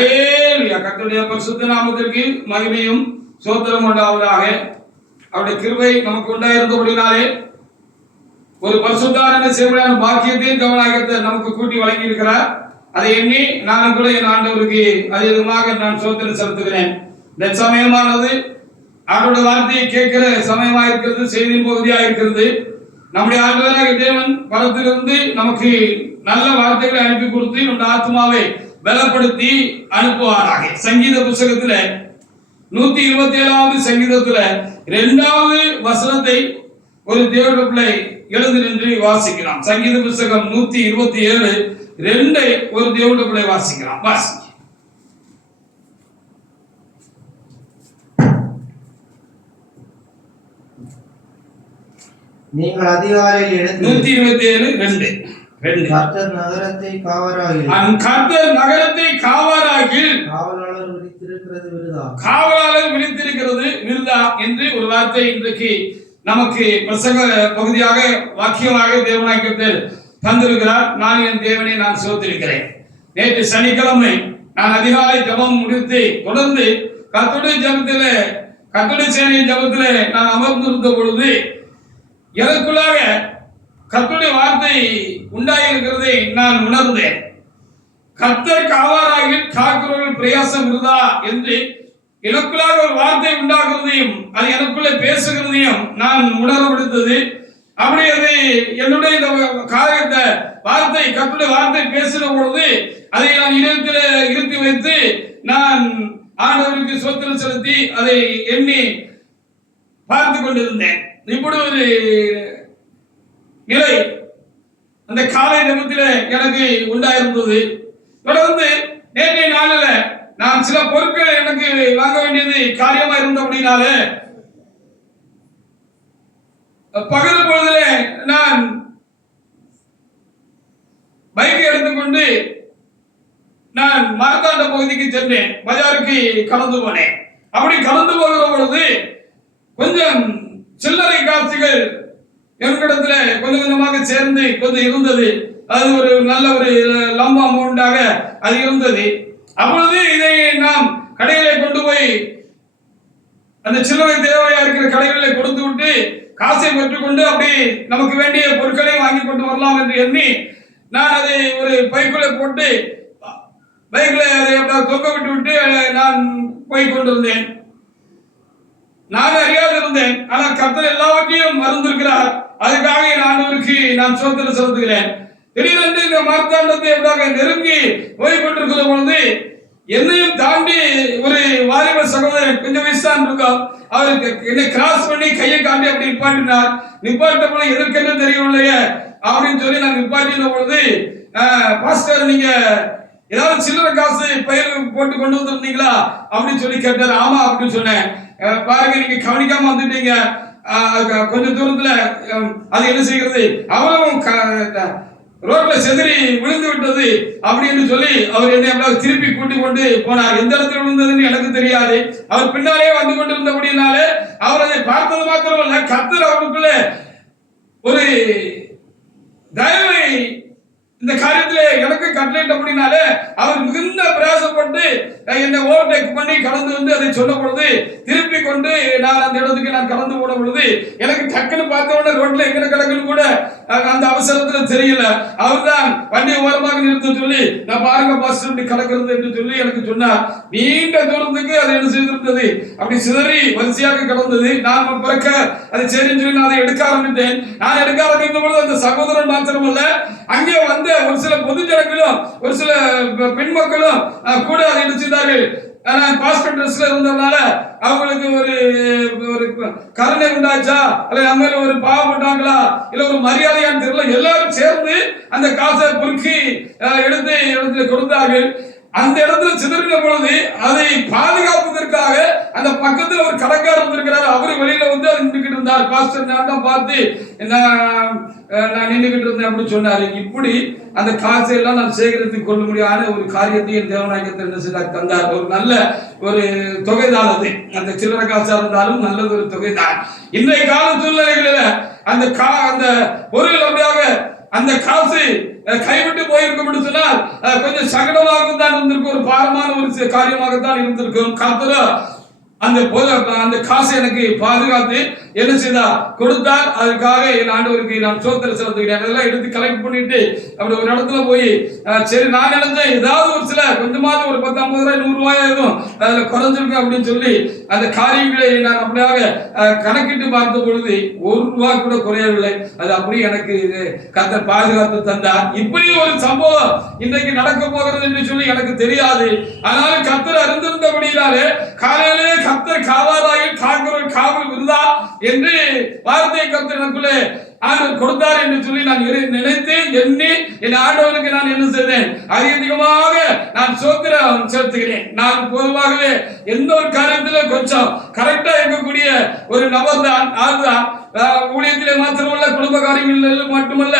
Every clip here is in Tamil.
அல்லேலூயா. கர்த்தருடைய பரிசுத்த நாமத்திற்கு மகிமையும் ஸ்தோத்திரம் உண்டாவதாக. அவருடைய கிருபை நமக்கு உண்டாயிருந்தபடினாலே ஒரு பரிசுத்தான சேவையான பாக்கியத்தையும் கவனாகத்தை நமக்கு கூட்டி வழங்கி இருக்கிறார். அதை எண்ணி நான் கூட என் ஆண்டவருக்கு அதிகமாக நான் ஸ்தோத்திரம் செலுத்துகிறேன். இந்த சமயமானது அவருடைய வார்த்தையை கேட்கிற சமயமாக இருக்கிறது, செய்தியின் பகுதியாக இருக்கிறது. நம்முடைய ஆண்டவராக தேவன் பரத்திலிருந்து நமக்கு நல்ல வார்த்தைகளை அனுப்பி கொடுத்து நம்முடைய ஆத்மாவை பலப்படுத்தி அனுப்புவாராக. சங்கீத புத்தகத்துல 127வது சங்கீதத்துல 2வது வசனத்தை ஒரு தேவனுடைய பிள்ளை எழுந்து நின்று வாசிக்கலாம். சங்கீத புத்தகம் 127:2 ஒரு தேவனுடைய பிள்ளை வாசிக்கலாம். வாசி. நீங்கள் அதிகாலையில் எழுந்து 127:2 கர்த்தர் நகரத்தை காவலாகில் காவலாளர் விழித்திருக்கிறது விருதா என்று ஒரு வார்த்தை இன்றைக்கு நமக்கு பிரசங்க பகுதியாக வாக்கியமாக தேவனாய் தந்திருக்கிறார். நான் என் தேவனை நான் சோத்திருக்கிறேன். நேற்று சனிக்கிழமை நான் அதிகாலை ஜபம் முடித்து தொடர்ந்து கர்த்தருடைய ஜபத்திலே கர்த்தருடைய சேனையின் ஜபத்திலே நான் அமர்ந்திருந்த பொழுது எனக்குள்ளாக கர்த்தருடைய வார்த்தை உண்டாயிருக்கிறதை நான் உணர்ந்தேன். கர்த்தர் காவாராக காக்கிறவர்கள் பிரயாசம் விருதா என்று எனக்குள்ளாக ஒரு வார்த்தை உண்டாகிறதையும் அது எனக்குள்ளே பேசுகிறதையும் நான் உணரப்படுத்தது. அப்படி அதை என்னுடைய இந்த காரியத்தை வார்த்தை கர்த்தருடைய வார்த்தை பேசுகிற பொழுது அதை நான் இதயத்தில் இருத்தி வைத்து நான் ஆண்டவருக்கு ஸ்தோத்திரம் செலுத்தி அதை எண்ணி பார்த்து கொண்டிருந்தேன். இப்படி ஒரு நிலை அந்த காலை நேரத்தில் எனக்கு உண்டாயிருந்தது. தொடர்ந்து நேற்றைய நாளில் நான் சில பொருட்களை எனக்கு வாங்க வேண்டியது காரியமா இருந்த அப்படின்னால பகல் பொழுதுல நான் பைக்கை எடுத்துக்கொண்டு நான் மார்த்தாண்ட பகுதிக்கு சென்றேன். பஜாருக்கு கடந்து போனேன். அப்படி கடந்து போகிற பொழுது கொஞ்சம் சில்லறை காட்சிகள் எங்களிடத்துல கொஞ்சம் கொஞ்சமாக சேர்ந்து கொஞ்சம் இருந்தது. அது ஒரு நல்ல ஒரு லம்ப அமௌண்டாக அது இருந்தது. அப்பொழுது இதை நாம் கடைகளை கொண்டு போய் அந்த சில்லறை தேவையா இருக்கிற கடைகளில் கொடுத்து விட்டு காசை பெற்றுக்கொண்டு அப்படி நமக்கு வேண்டிய பொருட்களை வாங்கி கொண்டு வரலாம் என்று எண்ணி நான் அதை ஒரு பைக்குள்ளே போட்டு பைக்ல அதை தொங்க விட்டு விட்டு நான் போய் கொண்டிருந்தேன். நான் அறியாது இருந்தேன். ஆனால் கர்த்தர் எல்லாவற்றையும் மறந்திருக்கிறார். அதுக்காக என் ஆண்டவருக்கு நான் ஸ்தோத்திரம் செலுத்துகிறேன். திடீரென்று இந்த மார்த்தாண்டத்தை எப்படியாக நெருங்கி போய் கொண்டிருக்கிற பொழுது என்னையும் தாண்டி ஒரு வாலிப சகோதரன் கொஞ்சம் வயசான் இருக்கும். அவருக்கு என்னை கிராஸ் பண்ணி கையை காட்டி அப்படி நிப்பாட்டினார். நிப்பாட்ட பொழுது எதற்கென்ன தெரியவில்லையே அப்படின்னு சொல்லி நான் நிப்பாட்டின பொழுது, பாஸ்டர் நீங்க ஏதாவது சில்லறை காசு பயிர் போட்டு கொண்டு வந்திருந்தீங்களா அப்படின்னு சொல்லி கேட்டார். ஆமா அப்படின்னு சொன்னேன். பாருங்க நீங்க கவனிக்காம வந்துட்டீங்க, கொஞ்சம் தூரத்துல அது என்ன செய்கிறது அவரும் ரோட்ல செதறி விழுந்து விட்டது அப்படின்னு சொல்லி அவர் என்னை திருப்பி கூட்டி கொண்டு போனார். எந்த இடத்துல விழுந்ததுன்னு எனக்கு தெரியாது. அவர் பின்னாலே வந்து கொண்டிருந்தபடினாலே அவர் அதை பார்த்தது மாத்திரமல்ல, கர்த்தர் அவருக்குள்ள ஒரு தயவை இந்த காரியத்திலே எனக்கு கட்டளையிட்ட அப்படின்னாலே அவர் மிகுந்த பிரயாசப்பட்டு என்னை ஓவர்டேக் பண்ணி கடந்து வந்து அதை சொன்ன பொழுது திருப்பி கொண்டு நான் அந்த இடத்துக்கு நான் கடந்து போன பொழுது எனக்கு டக்குன்னு பார்த்த உடனே ரோட்ல எங்க கிடக்குன்னு கூட அந்த அவசரத்துல தெரியல. அவர் தான் வண்டியை ஓரமாக நிறுத்த சொல்லி நான் பாருங்க பஸ் இப்படி கிடக்கிறது என்று சொல்லி எனக்கு சொன்னார். நீண்ட தூரத்துக்கு அது என்ன செய்திருந்தது அப்படி சிதறி வரிசையாக கிடந்தது. நான் பிறக்க அது சரின்னு சொல்லி நான் அதை எடுக்க ஆரம்பித்தேன். நான் எடுக்க ஆரம்பித்த பொழுது அந்த சகோதரன் மாத்திரமல்ல, அங்கே வந்த ஒரு சில பொது ஜனங்களும் ஒரு சில பெண் மக்களும் கூட அதை செய்தார்கள். பாஸ்போர்ட் ட்ரெஸ்ல இருந்ததுனால அவங்களுக்கு ஒரு கருணை உண்டாச்சா அல்ல நம்ம ஒரு பாவப்பட்டாங்களா இல்ல ஒரு மரியாதையான்னு தெரியல. எல்லாரும் சேர்ந்து அந்த காசை பொறுக்கி எடுத்து இடத்துல கொடுத்தார்கள். அந்த இடத்துல சிதறின பொழுது அதை பாதுகாப்பதற்காக அந்த பக்கத்தில் ஒரு கடைக்காரர் இருக்கிறார். அவரு வெளியில வந்து அது நின்றுகிட்டு இருந்தார். பாஸ்டர் நான் தான் பார்த்து நான் நின்றுகிட்டு இருந்தேன் அப்படின்னு சொன்னாரு. இப்படி அந்த காசை எல்லாம் நான் சேகரித்துக் கொள்ள முடியாத ஒரு காரியத்தை என் தேவநாயகத்தில் தந்தார். ஒரு நல்ல ஒரு தொகைதான் அது. அந்த சில்லறை காசா இருந்தாலும் நல்ல ஒரு தொகைதான். இன்றைய கால சூழ்நிலைகளில அந்த பொருள் அப்படியாக அந்த காசு கைவிட்டு போயிருக்கும் என்று சொன்னால் கொஞ்சம் சங்கடமாக தான் இருந்திருக்கும், ஒரு பாரமான ஒரு காரியமாகத்தான் இருந்திருக்கும். கர்த்தர் அந்த காசை எனக்கு பாதுகாத்து என்ன செய்தார், கொடுத்தார். அதுக்காக என் ஆண்டவருக்கு நான் ஸ்தோத்திரம் செலுத்துகிறேன். அதெல்லாம் எடுத்து கலெக்ட் பண்ணிட்டு அப்படி ஒரு இடத்துல போய் சரி நான் நினைச்சேன் ஏதாவது ஒரு சில கொஞ்சமாவது ஒரு 10, 50 ரூபாய் 100 ரூபாய் ஆகும் அதுல குறைஞ்சிருக்கும் அப்படின்னு சொல்லி அந்த காரியங்களை நான் அப்படியாக கணக்கிட்டு பார்த்த பொழுது 1 ரூபாய் கூட குறையவில்லை. அது அப்படியே எனக்கு கர்த்தர் பாதுகாத்து தந்தார். இப்படி ஒரு சம்பவம் இன்றைக்கு நடக்க போகிறது என்று சொல்லி எனக்கு தெரியாது. ஆனாலும் கர்த்தர் அறிந்திருந்தபடியாலே காலையிலே கர்த்தர் காவாராயில் காவல் விருதா என்று வார்த்தை கர்த்தர் எனக்குள்ளே ஆண்டவர் கொடுத்தார் என்று சொல்லி நான் நினைத்து எண்ணி என் ஆண்டவருக்கு நான் என்ன செய்தேன், அதிகமாக நான் ஸ்தோத்திரம் செலுத்துகிறேன். நான் பொதுவாகவே எந்த ஒரு காரியத்திலும் கொஞ்சம் கரெக்டா இருக்கக்கூடிய ஒரு நபர் தான். அதுதான் ஊழியத்திலே மாத்திரமல்ல, குடும்ப காரியங்களில் மட்டுமல்ல,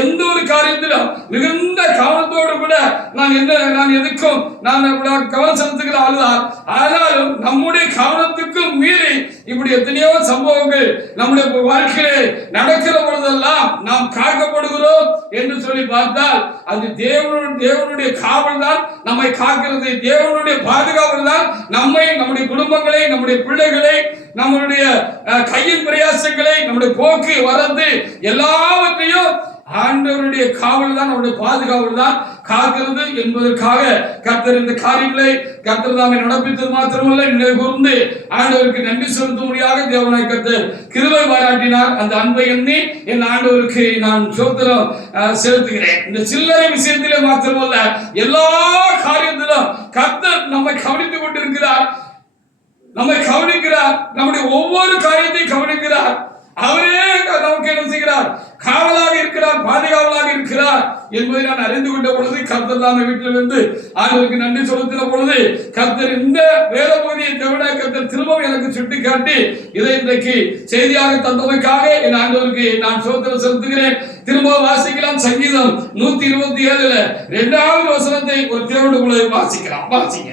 எந்த ஒரு காரியத்திலும் மிகுந்த கவனத்தோடு கூட நான் எதுக்கும் நான் கவனம் செலுத்துகிற ஆளுதான். ஆனாலும் நம்முடைய கவனத்துக்கும் மீறி இப்படி எத்தனையோ சம்பவங்கள் நம்முடைய வாழ்க்கையிலே நடக்கிற பொழுதெல்லாம் நாம் காக்கப்படுகிறோம் என்று சொல்லி பார்த்தால் அது தேவனுடைய காவல் தான் நம்மை காக்கிறது. தேவனுடைய பாதுகாவல் தான் நம்மை, நம்முடைய குடும்பங்களை, நம்முடைய பிள்ளைகளை, நம்மளுடைய கையின் பிரயாசங்களை, நம்முடைய போக்கு வரது எல்லாவற்றையும் ஆண்டவருடைய காவல் தான், அவருடைய பாதுகாவல் தான் காக்கிறது என்பதற்காக கர்த்தர் இந்த காரியங்களை கர்த்தர் தாமே நடப்பித்தது மாத்திரமல்ல, நினைவு கூர்ந்து ஆண்டவருக்கு நன்றி செலுத்தும்படியாக தேவனாய் கர்த்தர் கிருபை பாராட்டினார். அந்த அன்பை எண்ணி என் ஆண்டவருக்கு நான் ஸ்தோத்திரம் செலுத்துகிறேன். இந்த சில்லறை விஷயத்திலே மாத்திரமல்ல, எல்லா காரியத்திலும் கர்த்தர் நம்மை கவனித்துக் கொண்டிருக்கிறார், நம்மை கவனிக்கிறார், நம்முடைய ஒவ்வொரு காரியத்தையும் கவனிக்கிறார். அவரே நமக்கு என்ன செய்கிறார், காவலாக இருக்கிறார், பாதுகாவலாக இருக்கிறார் என்பதை நான் அறிந்து கொண்ட பொழுது கர்த்தர் தான் வீட்டில் வந்து ஆண்டவருக்கு நன்றி செலுத்தின பொழுது கர்த்தர் இந்த வேத பகுதியை தவிர கர்த்தர் திரும்பவும் எனக்கு சுட்டி காட்டி இதை இன்றைக்கு செய்தியாக தந்தமைக்காக என் ஆண்டவருக்கு நான் ஸ்தோத்திரம் செலுத்துகிறேன். திரும்ப வாசிக்கலாம். சங்கீதம் 127 2வது வசனத்தை ஒரு தேவனுடைய வாசிக்கலாம். வாசிங்க.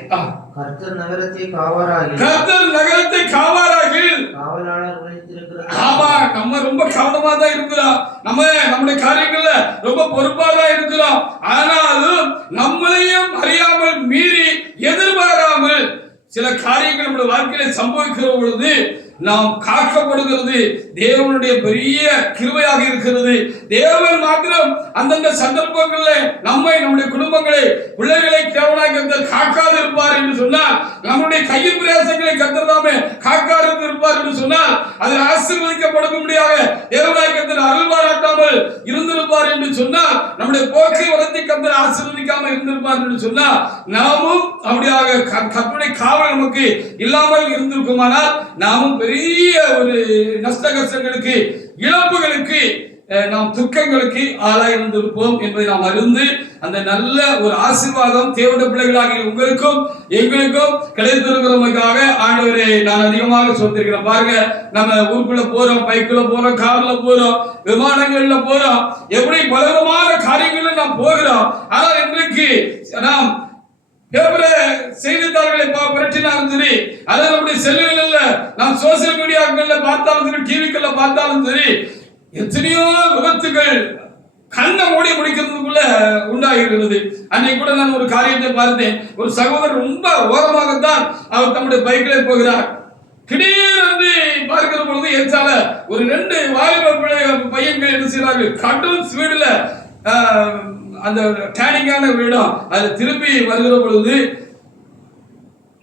கர்த்தர் நகரத்தை காவாராகில், கர்த்தர் நகரத்தை காவாராகில், காவலாளர் வைத்திருக்கிறார். ஆமா, நம்ம ரொம்ப கவனமா தான் இருக்கிறோம், நம்முடைய காரியங்கள்ல ரொம்ப பொறுப்பா தான் இருக்கிறோம். ஆனாலும் நம்மளையும் அறியாமல் மீறி எதிர்பாராமல் சில காரியங்கள் நம்முடைய வாழ்க்கையில சம்பவிக்கிற பொழுது நாம் காக்கப்படுகிறது தேவனுடைய பெரிய கிருபையாக இருக்கிறது. தேவன் மாத்திரம் அந்தந்த சந்தர்ப்பங்களில் நம்மை, நம்முடைய குடும்பங்களை, பிள்ளைகளை தேவனாய் கர்த்தர் காக்காது இருப்பார் என்று சொன்னால், நம்முடைய கையின் பிரயாசங்களை கர்த்தர் தாமே காக்காது இருப்பார் என்று சொன்னால், அதில் ஆசீர்வதிக்கப்படும்படியாக தேவனாய் கர்த்தர் அருள் பாராட்டாமல் இருந்திருப்பார் என்று சொன்னால், நம்முடைய போக்கை வரத்தை கர்த்தர் ஆசீர்வதிக்காமல் இருந்திருப்பார் என்று சொன்னால், நாமும் அப்படியாக கர்த்தருடைய காவல் நமக்கு இல்லாமல் இருந்திருக்குமானால் நாமும் பெரிய ஒரு நஷ்ட கஷ்டங்களுக்கு, இழப்புகளுக்கு, நாம் துக்கங்களுக்கு ஆளாயிருந்திருப்போம் என்பதை நாம் அறிந்து அந்த நல்ல ஒரு ஆசீர்வாதம் தேவனுடைய பிள்ளைகளாகிய உங்களுக்கும் எங்களுக்கும் கிடைத்திருக்கிறவங்களுக்காக ஆண்டவரே நான் அதிகமாக சொல்லிருக்கிறேன். பாருங்க, நம்ம ஊருக்குள்ள போறோம், பைக்குள்ள போறோம், கார்ல போறோம், விமானங்கள்ல போறோம், எப்படி பலவிதமான காரியங்கள்ல நாம் போகிறோம். ஆனால் இன்றைக்கு நாம் செய்தித்தாள்களை புரட்டினாலும் சரி, அதை நம்முடைய செல்லுகள்ல நாம் சோசியல் மீடியாக்கள்ல பார்த்தாலும் சரி, டிவிக்கள்ல பார்த்தாலும் சரி, எத்தனையோ விபத்துகள் கண்ணை மூடி முடிக்கிறதுக்குள்ள உண்டாகிறது. அன்னைக்கு கூட நான் ஒரு காரியத்தை பார்த்தேன். ஒரு சகோதரர் ரொம்ப ஓரமாகத்தான் அவர் தம்முடைய பைக்கிலே போகிறார். திடீரென்று பார்க்கிற பொழுது எச்சால ஒரு 2 வாலிப பையன்கள் என்ன செய்யறார்கள், கடும் ஸ்பீடுல அந்த டேனிங்கான வீடம் அதில் திரும்பி வருகிற பொழுது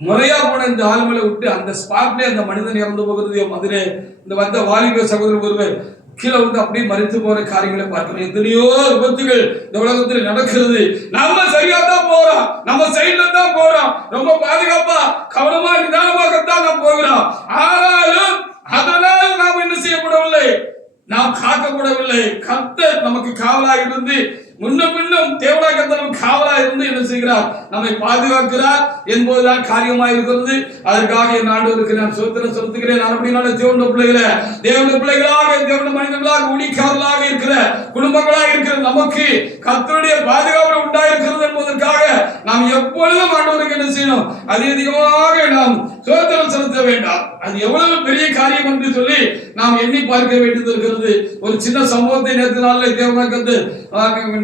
முறையா போன இந்த ஆளுமலை விட்டு அந்த ஸ்பாட்லேயே அந்த மனிதன் இறந்து போகிறது. மதுரை இந்த வந்த வாலிப சகோதரர் ஒருவர் கீழே வந்து அப்படியே மறித்து போற காரியங்களை பார்க்கிறோம். எத்தனையோ விபத்துகள் இந்த உலகத்தில் நடக்கிறது. நம்ம சரியா தான் போறோம், நம்ம சைட்ல தான் போறோம், ரொம்ப பாதுகாப்பா கவனமா நிதானமாகத்தான் நாம் போகிறோம். ஆனாலும் அதனால் நாம் என்ன செய்யப்படவில்லை, நாம் காக்கப்படவில்லை. கர்த்தர் நமக்கு காவலாக இருந்து முன்னும் பின்னும் தேவனாய் கர்த்தர் நமக்கு காவலா இருந்து என்ன செய்கிறார், நம்மை பாதுகாக்கிறார் என்பதுதான் காரியமாக இருக்கிறது. அதற்காக என் ஆண்டவருக்கு நான் ஸ்தோத்திரம் செலுத்துகிறேன். அப்படினால தேவனுடைய பிள்ளைகளே, தேவனுடைய பிள்ளைகளாக, தேவனுடைய மனிதர்களாக, ஊழியக்காரர்களாக இருக்கிற குடும்பங்களாக இருக்கிற நமக்கு கர்த்தருடைய பாதுகாப்பு உண்டாயிருக்கிறது என்பதற்காக நாம் எப்பொழுதும் ஆண்டவருக்கு என்ன செய்யணும், அதிகமாக நாம் ஸ்தோத்திரம் செலுத்த வேண்டாம். அது எவ்வளவு பெரிய காரியம் என்று சொல்லி நாம் எண்ணி பார்க்க வேண்டியது இருக்கிறது. ஒரு சின்ன சம்பவத்தை நேற்று நாளில் தேவனாய் கர்த்தர்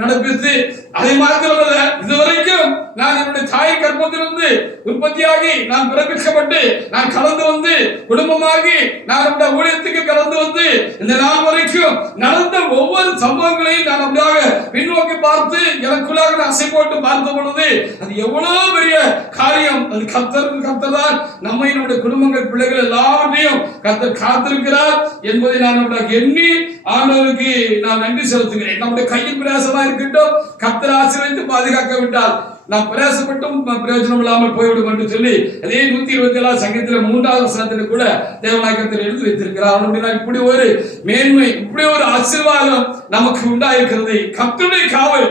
நடப்பித்து, அதை மாத்திரமல்ல, இதுவரைக்கும் நான் என்னுடைய தாய் கர்ப்பத்திலிருந்து உற்பத்தியாகி நான் பிறப்பிக்கப்பட்டு நான் கலந்து வந்து குடும்பமாகி நான் நம்முடைய ஊழியத்துக்கு கலந்து வந்து இந்த நாள் வரைக்கும் நடந்த ஒவ்வொரு சம்பவங்களையும் நான் அப்படியாக பின்னோக்கி பார்த்து எனக்குள்ளாக நான் அசை போட்டு பார்த்த பொழுது அது எவ்வளவு பெரிய காரியம். அது கர்த்தர் தான் நம்மை நம்முடைய குடும்பங்கள் பிள்ளைகள் எல்லாவற்றையும் கர்த்தர் காத்திருக்கிறார் என்பதை நான் நம்முடைய எண்ணி ஆண்டவருக்கு நான் நன்றி செலுத்துகிறேன். நம்முடைய கையில் பிரயாசமா இருக்கட்டும், கர்த்தர் ஆசீர்வதித்து பாதுகாக்க விட்டால் நாம் பிரயாசப்பட்டும் பிரயோஜனம் இல்லாமல் போய்விடும் என்று சொல்லி அதே 127 சங்கத்தில் 3வது வசனத்தில் கூட தேவனாய் கர்த்தர் எழுதி வைத்திருக்கிறார். அப்படின்னா இப்படி ஒரு மேன்மை, இப்படி ஒரு ஆசீர்வாதம் நமக்கு உண்டாயிருக்கிறது. கர்த்தருடைய காவல்,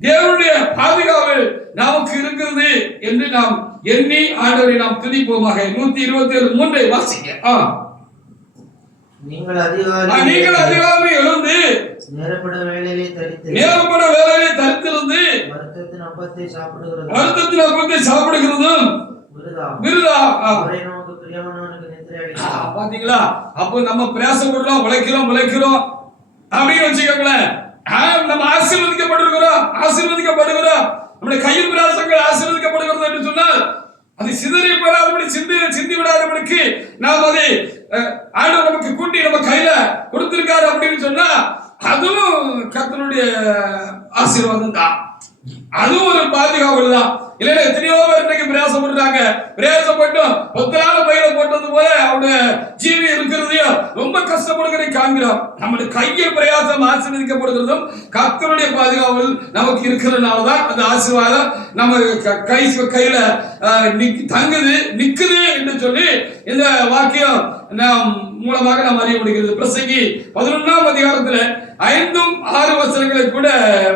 தேவனுடைய பாதுகாவல் நமக்கு இருக்கிறது என்று நாம் எண்ணி ஆண்டவரை நாம் துதிப்போமாக. 127:3 வாசிக்க. நீங்கள் அதிகாலை எழுந்து நேரப்பட வேளையிலே தரித்திருந்து வருத்தத்தின் அப்பத்தை சாப்பிடுகிறதும் விருதா. நமக்கு பிரியமானவனுக்கு நித்திரை அளிக்கிறார். பாத்தீங்களா? அப்போ நம்ம பிரயாசப்படுறோம், உழைக்கிறோம் அப்படின்னு வச்சுக்கோங்களேன். நம்ம ஆசீர்வதிக்கப்படுகிறோம். நம்முடைய கையில் பிரயாசங்கள் ஆசீர்வதிக்கப்படுகிறது என்று சொன்னால் அது சிதறி போடாதபடி, சிந்தி விடாதபடிக்கு நாம் அதை ஆண்டவர் நமக்கு கூட்டி நம்ம கையில கொடுத்திருக்காரு அப்படின்னு சொன்னா அதுவும் கர்த்தருடைய ஆசீர்வாதம் தான். அதுவும் ஒரு பாதுகாவல் தான். இல்லைன்னா எத்தனையோ பேர் இன்னைக்கு பிரயாசப்பட்டும் ஒத்தனால பயிரை போட்டது போல அவருடைய ஜீவி இருக்கிறதையும் ரொம்ப கஷ்டப்படுகிறதை காண்கிறோம். நம்முடைய கையில் பிரயாசம் ஆசீர்வதிக்கப்படுகிறதும் கர்த்தருடைய பாதுகாவல் நமக்கு இருக்கிறதுனாலதான் அந்த ஆசீர்வாதம் நம்ம கையில நிக்குது என்று சொல்லி இந்த வாக்கியம் நாம் மூலமாக நாம் அறிய முடிகிறது. பிரசங்கி 11ஆம் அதிகாரத்துல 5-6 வசனங்களை கூட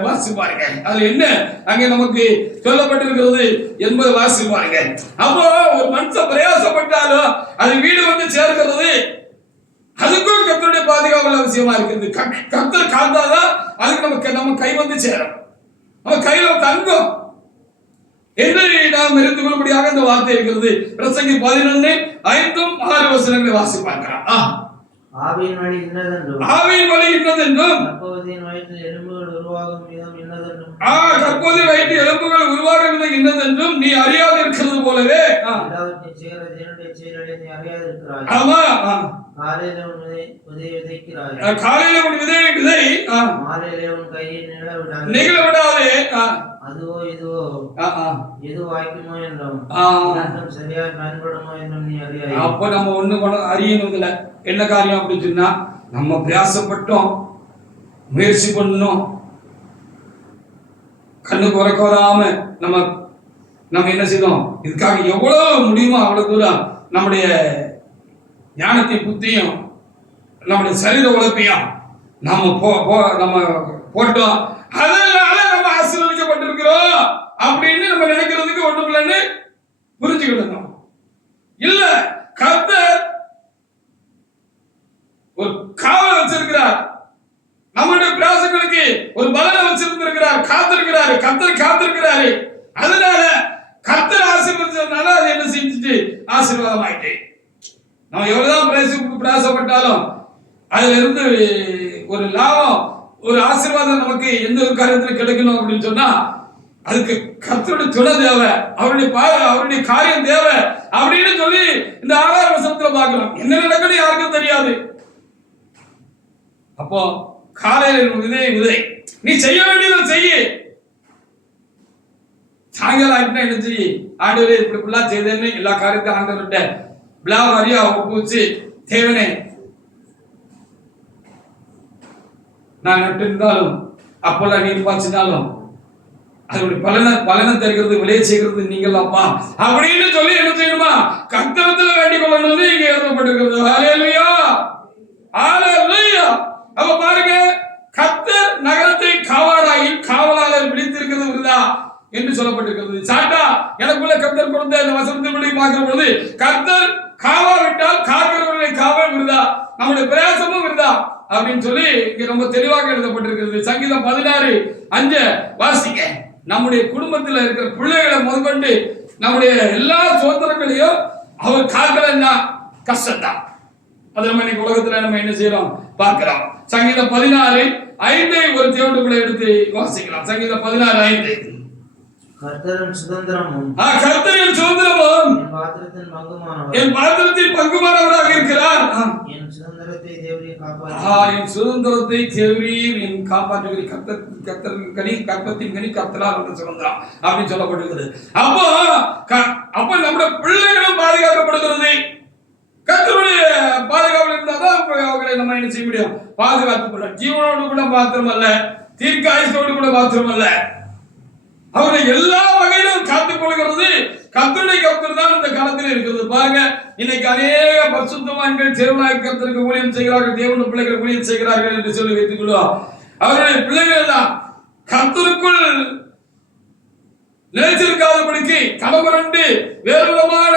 வாசிப்பாருங்க. அதுல என்ன அங்கே நமக்கு சொல்லப்பட்டிருக்கிறது என்பதை வாசிப்பாருங்க. அப்போ ஒரு மனுஷன் பிரயாசப்பட்டாலும் அது வீடு வந்து சேர்க்கிறது, அதுக்கும் கர்த்தருடைய பாதுகாவல் அவசியமா இருக்கிறது. கர்த்தர் காத்தாதான் அதுக்கு நம்ம கை வந்து சேரும், நம்ம கையில தங்கும் என்று நாம் அறிந்து கொள்ளும்படியாக இந்த வார்த்தை இருக்கிறது. பிரசங்கி 11:5-6 வசனங்களை வாசிப்பார்க்கிறான். ஆவியின் வழி இன்னதென்றும் கர்ப்பவதியின் வயிற்றில் எலும்புகள் உருவாகும் விதம் இன்னதென்றும் நீ அறியாது இருக்கிறது போலவே ஆமா. காலையில உன் விதைக்கிறாய், விதை மாலையிலே உன் கையை நிகழ விடாதே. அதுவோ இதுவோ எது வாய்க்குமோ என்றும் சரியாக பயன்படுமோ என்றும் நீ அறியாய். அப்ப நம்ம ஒண்ணு அறியணும். இதுல என்ன காரியம் அப்படின்னு சொன்னா, நம்ம பிரயாசப்பட்டோம், முயற்சி பண்ணணும், கண்ணு குறைக்க வராம நம்ம என்ன செய்தோம், இதுக்காக எவ்வளவு முடியுமோ அவ்வளவு தூரம் நம்முடைய ஞானத்தையும் புத்தியும் நம்முடைய சரீர உழைப்பையும் நம்ம போட்டோம். அதனால நம்ம ஆசீர்வதிக்கப்பட்டிருக்கிறோம் அப்படின்னு நம்ம நினைக்கிறதுக்கு ஒண்ணும் இல்லைன்னு புரிஞ்சுக்கிட்டோம். இல்ல, கர்த்தர் ஒரு காவல் வச்சிருக்கிறார், நம்முடைய பிரயாசங்களுக்கு ஒரு பலனை வச்சிருந்திருக்கிறார், கர்த்தர் காத்திருக்கிறாரு. அதனால கர்த்தர் ஆசீர்வதிச்சதுனால அது என்ன செஞ்சுட்டு ஆசீர்வாதம் ஆயிட்டு. நம்ம எவ்வளவுதான் பிரயாசப்பட்டாலும் அதுல இருந்து ஒரு லாபம், ஒரு ஆசீர்வாதம் நமக்கு எந்த ஒரு காரியத்துல கிடைக்கணும் அப்படின்னு சொன்னா அதுக்கு கர்த்தருடைய துணை தேவை, அவருடைய காரியம் தேவை அப்படின்னு சொல்லி இந்த 6ஆம் வசனத்துல பார்க்கலாம். என்ன நடக்கணும் யாருக்கும் தெரியாது. அப்போ காலையில் விதை நீ செய்ய வேண்டியதை செய்ய, சாயங்காலம் ஆயிட்டுனா என்ன செய்ய, ஆண்டவரே இப்படிலாம் செய்தேன்னு எல்லா காரியத்தையும் ஆண்டவர்கிட்ட விழாவாரியா ஒப்புச்சு, தேவனே நான் நட்டு இருந்தாலும் அப்பெல்லாம் நீர் பாய்ச்சினாலும் அதனுடைய பலனை தருகிறது, விளைய செய்கிறது நீங்கள் அப்பா அப்படின்னு சொல்லி என்ன செய்யணுமா, கர்த்தரத்துல வேண்டிக் கொள்ளணும்னு இங்க எழுதப்பட்டிருக்கிறது. ஹல்லேலூயா, ஹல்லேலூயா. அப்ப பாருங்க, கர்த்தர் நகரத்தை காவாராயில் என்று சொல்லப்பட்டிருக்கிறது. சாட்டா எனக்குள்ள கர்த்தர் கொடுத்த அந்த வசனத்தின்படி பார்க்கிற பொழுது கர்த்தர் காவாவிட்டால் காக்கிறவர்களை காவல் விருதா, நம்முடைய பிரயாசமும் விருதா அப்படின்னு சொல்லி இங்க ரொம்ப தெளிவாக எழுதப்பட்டிருக்கிறது. சங்கீதம் 16:5 வாசிங்க. நம்முடைய குடும்பத்தில் இருக்கிற பிள்ளைகளை முதற்கொண்டு நம்முடைய எல்லா சுதந்திரங்களையும் அவர் காக்கலன்னா கஷ்டம்தான். அது நம்ம இன்னைக்கு உலகத்துல நம்ம என்ன செய்யறோம் பார்க்கிறோம். சங்கீதம் 16:5 ஒரு தேவனுக்குள்ள எடுத்து வாசிக்கலாம். சங்கீதம் 16:5 கர்த்தரின் சுதந்திரமும் கர்த்தரின் சுதந்திரமும் என் பாத்திரத்தின் பங்குமானவராக இருக்கிறார். என் சுதந்திரத்தை தேவரீர் என் காப்பாற்றுகிறீர். கர்த்தரின் கனி கற்பத்தின் கனி கர்த்தரால் வந்த சுதந்திரம் அப்படின்னு சொல்லப்பட்டிருக்கிறது. அப்போ நம்முடைய பிள்ளைகளும் பாதுகாக்கப்படுகிறது. கர்த்தருடைய பாதுகாவல் இருந்தாதான் அவர்களை நம்ம என்ன செய்ய முடியும், பாதுகாத்துக் கொள்ள. ஜீவனோடு கூட மாத்திரமல்ல, தீர்க்க ஆயுசோடு கூட மாத்திரமல்ல, அவரை எல்லா வகையிலும் காத்துக் கொள்கிறது கர்த்தருடைய கர்த்தர் தான் இந்த காலத்தில் இருக்கிறது. பாருங்க, இன்னைக்கு அநேக பரிசுத்தவான்கள் தேவனாய் கர்த்தருக்கு ஊழியம் செய்கிறார்கள், தேவனுடைய பிள்ளைகள் ஊழியம் செய்கிறார்கள் என்று சொல்லி வைத்துக் கொள்வோம். அவருடைய பிள்ளைகள் எல்லாம் கர்த்தருக்குள் நிலைச்சிருக்காதபடிக்கு கடம்பரண்டு வேறு விதமான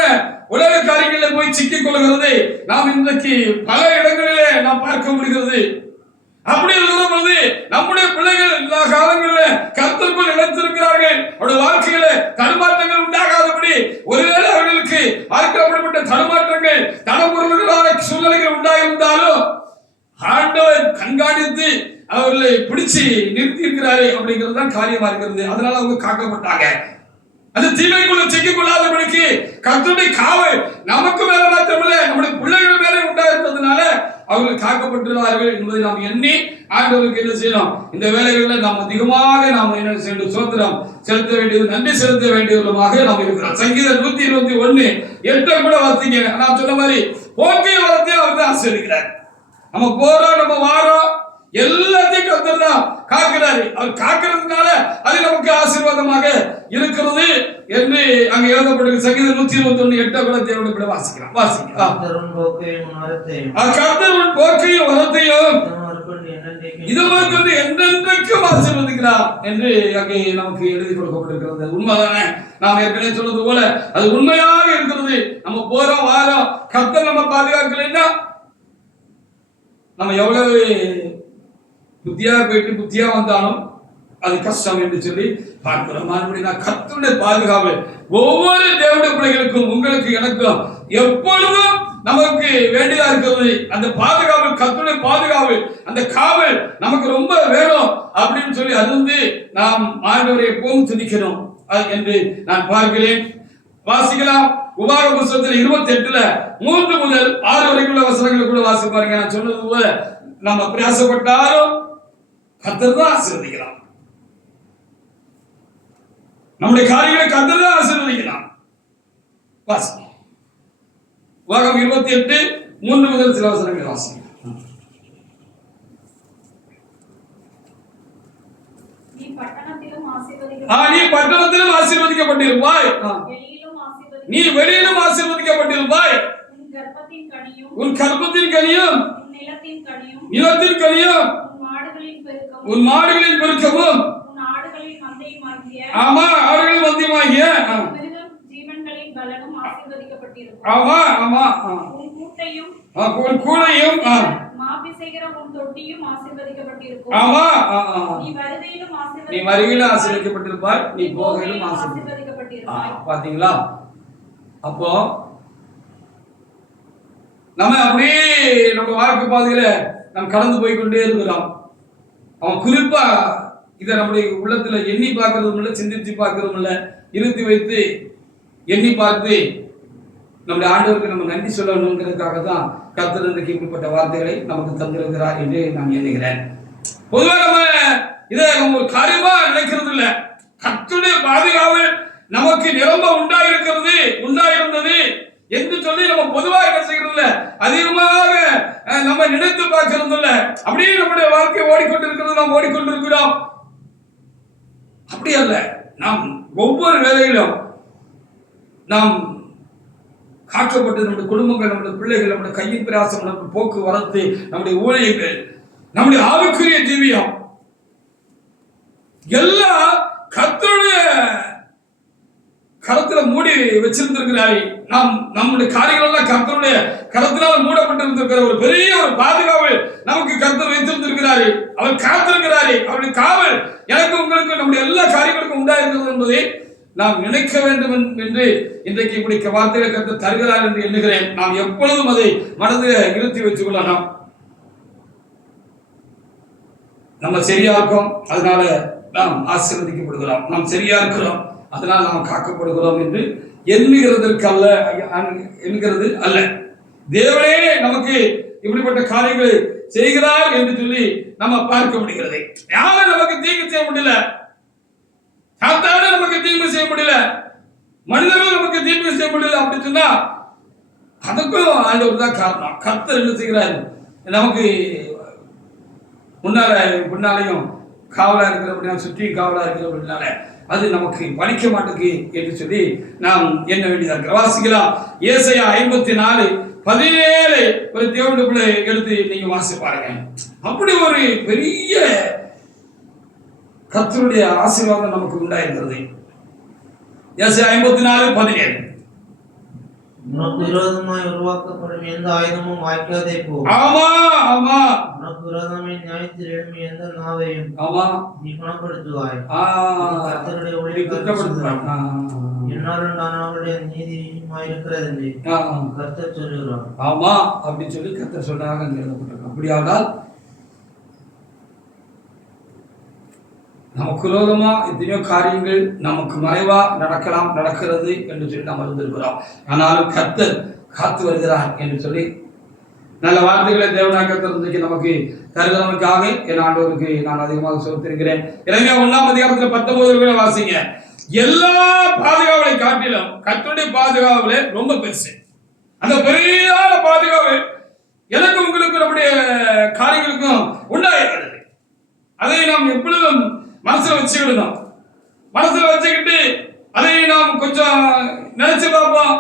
உலக காரியங்களில் போய் சிக்கிக் கொள்கிறது நாம் இன்றைக்கு பல இடங்களிலே நாம் பார்க்க முடிகிறது. அப்படி இருக்கிற பொழுது நம்முடைய பிள்ளைகள் எல்லா காலங்களில் கர்த்தருக்குள் நிலைத்திருக்கிறார்கள். அவருடைய வாழ்க்கையில தடுமாற்றங்கள் உண்டாகாதபடி, ஒருவேளை அவர்களுக்கு அப்படிப்பட்ட தடுமாற்றங்கள் தடபொருள்களான சூழ்நிலைகள் உண்டாயிருந்தாலும் ஆண்டவர் கண்காணித்து அவர்களை பிடிச்சு நிறுத்தி இருக்கிறாரு அப்படிங்கிறது தான் காரியமா இருக்கிறது. அதனால அவங்க காக்கப்பட்டாங்க. அது தீமைக்குள்ள சிக்கிக் கொள்ளாதபடிக்கு கர்த்தருடைய காவல் நமக்கு மேல மாத்திரமல்ல நம்முடைய பிள்ளைகள் மேலே உண்டாயிருந்ததுனால அவர்கள் காக்கப்பட்டிருந்தார்கள் என்பதை நாம் எண்ணி ஆண்டவருக்கு என்ன செய்யணும், இந்த வேலைகளில் நாம் அதிகமாக நாம் என்ன செய்யணும், சுதந்திரம் செலுத்த வேண்டியது, நன்றி செலுத்த வேண்டியவர்களாக நாம் இருக்கிறோம். சங்கீதம் 121:8 கூட வாசிங்க. நான் சொன்ன மாதிரி போக்கிய வரத்தையும் அவர் தான் ஆசீர்வதிக்கிறார். நம்ம போறோம், நம்ம வாரோம், எல்லாத்தையும் கர்த்தர் தான் காக்கிறாரு. அவர் காக்கிறதுனால அது நமக்கு ஆசீர்வாதமாக இருக்கிறது என்று அங்க எழுதப்பட்டிருக்கு. சங்கீதம் 121:8 கூட தேவனுடைய வாசிக்கலாம். வாசிக்கலாம். கர்த்தர் போக்கையும் வரத்தையும் இது முதற்கொண்டு என்றென்றைக்கும் ஆசீர்வதிக்கிறார் என்று அங்கே நமக்கு எழுதி கொடுக்கப்பட்டிருக்கிறது. உண்மைதானே? நாம் ஏற்கனவே சொன்னது போல அது உண்மையாக இருக்கிறது. நம்ம போறோம் வாரோம், கர்த்தர் நம்ம பாதுகாக்கலைன்னா நம்ம எவ்வளவு புத்தியா போயிட்டு புத்தியா வந்தாலும் அது கஷ்டம் என்று சொல்லி பார்க்கிறோம். மறுபடியும் கர்த்தருடைய பாதுகாப்பு ஒவ்வொரு தேவனுடைய பிள்ளைகளுக்கும், உங்களுக்கு எனக்கும் எப்பொழுதும் நமக்கு வேண்டியதா இருக்கிறது. அந்த பாதுகாப்பு, கர்த்தருடைய பாதுகாப்பு, அந்த காவல் நமக்கு ரொம்ப வேணும் அப்படின்னு சொல்லி அறிந்து நாம் ஆண்டவரை எப்போதும் துதிக்கிறோம் என்று நான் பார்க்கிறேன். வாசிக்கலாம். உபாகம புத்தகத்தில் 28 3 முதல் 6 வரைக்குள்ள வசனங்களை கூட வாசி பாருங்க. நான் சொன்னது போல நம்ம பிரயாசப்பட்டாலும் கர்த்தர் தான் ஆசீர்வதிக்கிறார். நம்முடைய காரியங்களை கர்த்தர் தான் ஆசீர்வதிக்கிறார். வாசி. உபாகமம் 28 3 முதல் சில வசனங்களை வாசி. நீ பட்டணத்திலும் ஆசீர்வதிக்கப்பட்டிருப்பாய், நீ வெளியிலும் ஆசீர்வதிக்கப்பட்டிருப்பாய். உன் கர்ப்பத்தின் கனியும் நிலத்தின் கனியும் உன் மாடுகளின் பெருக்கமும் ஆமா அவர்களின் மத்தியமாகிய ஆமா ஆமா உன் கூடையும் ஆமா நீ வருகையிலும் ஆசீர்வதிக்கப்பட்டிருப்பாய், நீ போகையிலும் ஆசீர்வதிக்கப்பட்டிருப்பாய். பாத்தீங்களா? அப்போ நம்ம அப்படியே நம்ம வாழ்க்கை பாதையில நாம் கடந்து போய் கொண்டே இருக்கிறோம். அவன் குறிப்பா இதை நம்முடைய உள்ளத்துல எண்ணி பார்க்கறதும் இல்லை, சிந்திச்சு பார்க்கறதும் இல்லை, இருத்தி வைத்து எண்ணி பார்த்து நம்முடைய ஆண்டவருக்கு நம்ம நன்றி சொல்லணுங்கிறதுக்காக தான் கர்த்தர் இன்றைக்கு இப்படிப்பட்ட வார்த்தைகளை நமக்கு தந்திருக்கிறார் என்று நான் எண்ணுகிறேன். பொதுவாக நம்ம இதை ஒரு காரியமா நினைக்கிறது இல்லை. கர்த்தருடைய பாதுகாவல் நமக்கு நிரம்ப உண்டாயிருந்தது என்று சொல்லி நம்ம பொதுவாக என்ன செய்யறது இல்ல, அதிகமாக நம்ம நினைத்து பார்க்கிறது இல்ல. அப்படியே நம்முடைய வாழ்க்கை ஓடிக்கொண்டிருக்கிறது, நாம் ஓடிக்கொண்டிருக்கிறோம். அப்படி அல்ல, நாம் ஒவ்வொரு வேலையிலும் நாம் காக்கப்பட்டு நம்முடைய குடும்பங்கள், நம்முடைய பிள்ளைகள், நம்முடைய கையின் பிரயாசம், நம்முடைய போக்குவரத்து, நம்முடைய ஊழியர்கள், நம்முடைய ஆவிக்குரிய ஜீவியம் எல்லாம் கர்த்தருடைய கரத்துல மூடி வச்சிருந்திருக்கிறாரு. நாம் நம்முடைய காரியங்கள் எல்லாம் கர்த்தருடைய கரத்தினால் மூடப்பட்டிருந்திருக்கிற ஒரு பெரிய ஒரு பாதுகாவல் நமக்கு கர்த்தர் வைத்திருந்திருக்கிறாரு. அவர் காத்திருக்கிறாரு. அவருடைய காவல் எனக்கு உங்களுக்கு நம்முடைய எல்லா காரியங்களுக்கும் உண்டாயிருக்கிறது என்பதை நாம் நினைக்க வேண்டும் என்று இன்றைக்கு இப்படி வார்த்தைகளை கர்த்தர் தருகிறார் என்று எண்ணுகிறேன். நாம் எப்பொழுதும் அதை மனதில் இருத்தி வச்சுக் கொள்ளலாம். நம்ம சரியா இருக்கோம், அதனால நாம் ஆசீர்வதிக்கப்படுகிறோம். நாம் சரியா இருக்கிறோம், அதனால் நாம் காக்கப்படுகிறோம் என்று என்கிறது அல்ல. தேவனே நமக்கு இப்படிப்பட்ட காரியங்களை செய்கிறார் என்று சொல்லி நம்ம பார்க்க முடிகிறது. யாரும் நமக்கு தீங்கு செய்ய முடியல, சாத்தான நமக்கு தீங்கு செய்ய முடியல, மனிதர்கள் நமக்கு தீங்கு செய்ய முடியல அப்படின்னு சொன்னா அதுக்கும் ஆண்டவர் தான் காரணம். கர்த்தர் என்ன செய்கிறார், நமக்கு முன்னால பின்னாலையும் காவலா இருக்கிற சுற்றி காவலா இருக்கிற அது நமக்கு பலிக்க மாட்டேங்குது என்று சொல்லி நாம் என்ன வேண்டியதா இருக்கிற வாசிக்கலாம். ஏசாயா 54:17 ஒரு தேவனுடைய பிள்ளை எடுத்து நீங்க வாசி பாருங்க. அப்படி ஒரு பெரிய கர்த்தருடைய ஆசீர்வாதம் நமக்கு உண்டாயிருக்கிறது. ஏசாயா 54:17 உனக்கு விரோதமாய் உருவாக்கப்படும் எந்த ஆயுதமும் வாய்க்காதே போ. ஆமா ஆமா. உனக்கு விரோதமாய் நியாயத்தில் எழும்பிய எந்த நாவையும் ஆமா நீ குணப்படுத்துவாய். கர்த்தருடைய என்னாலும் நான் அவருடைய நீதியுமாய் இருக்கிறது என்று கர்த்தர் சொல்லுகிறார். ஆமா அப்படின்னு சொல்லி கர்த்தர் சொன்னாங்க. அப்படியானால் நமக்கு விரோதமா எத்தனையோ காரியங்கள் நமக்கு மறைவா நடக்கிறது என்று சொல்லி நாம் அறிந்திருக்கிறோம். ஆனாலும் கர்த்தர் காத்து வருகிறார் என்று சொல்லி நல்ல வார்த்தைகளை தேவனாக கர்த்தர் நமக்கு தருகிறவனுக்காக என் ஆண்டவருக்கு நான் அதிகமாக சொல்லிருக்கிறேன். எனவே 1 வாசிங்க. எல்லா பாதுகாவலை காட்டிலும் கர்த்தருடைய பாதுகாவலே ரொம்ப பெருசு. அந்த பெரிய பாதுகாவல் எனக்கு உங்களுக்கு நம்முடைய காரியங்களுக்கும் உண்டாயிருக்கிறது. அதை நாம் எப்பொழுதும் மனசுல வச்சுக்கிடணும். மனசுல வச்சுக்கிட்டு அதை நாம் கொஞ்சம் நினைச்சு பார்ப்போம்,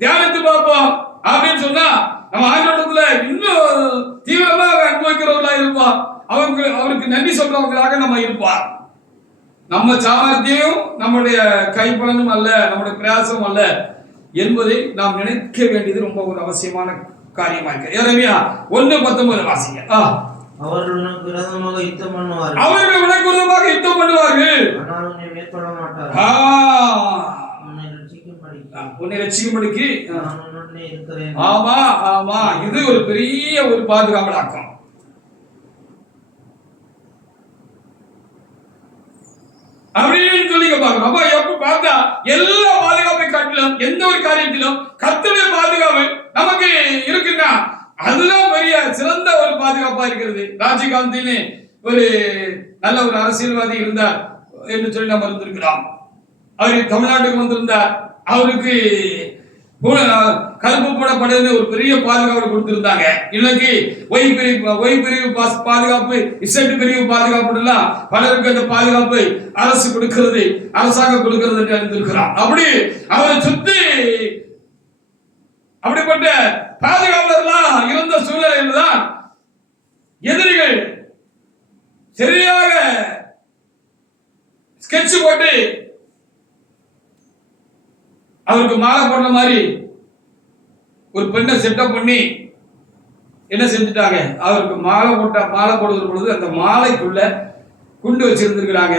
தியானித்து பார்ப்போம் அப்படின்னு சொன்னா நம்ம ஆண்டவரிடத்துல இன்னும் தீவிரமாக அனுபவிக்கிறவர்களா இருப்போம். அவருக்கு நன்றி சொல்றவங்களாக நம்ம இருப்போம். நம்ம சாமர்த்தியம் நம்முடைய கைப்பலனும் அல்ல, நம்முடைய பிரயாசம் அல்ல என்பதை நாம் நினைக்க வேண்டியது ரொம்ப ஒரு அவசியமான காரியமா இருக்கு. எரேமியா 1:19 வாசிங்க. அவர்கள் உனக்கு விரோதமாக யுத்தம் பண்ணுவார்கள். அவர்கள் உனக்கு விரோதமாக யுத்தம் பண்ணுவார்கள். ஆனால் உன்னை மேற்கொள்ள மாட்டார்கள். உன்னை ரட்சிக்கும்படிக்கு நான் உன்னுடனே இருக்கிறேன். ஆமா ஆமா. இது ஒரு பெரிய ஒரு பாதுகாவலாக்கம். அப்படின்னு சொல்லி பாருங்க. அப்ப எப்ப பார்த்தா எல்லா பாதுகாப்பை காட்டிலும் எந்த ஒரு காரியத்திலும் கர்த்தருடைய பாதுகாப்பு நமக்கு இருக்குன்னா அதுதான் பெரிய சிறந்த ஒரு பாதுகாப்பா இருக்கிறது. ராஜீவ்காந்தின்னு ஒரு நல்ல ஒரு அரசியல்வாதி இருந்தார் என்று சொல்லி நாம் இருந்திருக்கிறோம். அவர் தமிழ்நாட்டுக்கு வந்திருந்தார். அவருக்கு கருப்பு படப்படையில ஒரு பெரிய பாதுகாப்பு கொடுத்திருந்தாங்க. இன்னைக்கு ஒய் பிரிவு பாதுகாப்பு, இசட் பிரிவு பாதுகாப்பு எல்லாம் பலருக்கு அந்த பாதுகாப்பு அரசு கொடுக்கிறது, அரசாங்கம் கொடுக்கிறது என்று அறிந்திருக்கிறார். அப்படி அவரை சுத்தி அப்படிப்பட்ட பாதுகாவலர்களாக இருந்த சூழ்நிலையில் தான் எதிரிகள் சரியாக ஸ்கெட்ச் போட்டு அவருக்கு மாலை போடுற மாதிரி ஒரு பெண்ணை செட்டப் பண்ணி என்ன செஞ்சுட்டாங்க, அவருக்கு மாலை போடுகிற பொழுது அந்த மாலைக்குள்ள குண்டு வச்சிருந்திருக்கிறாங்க,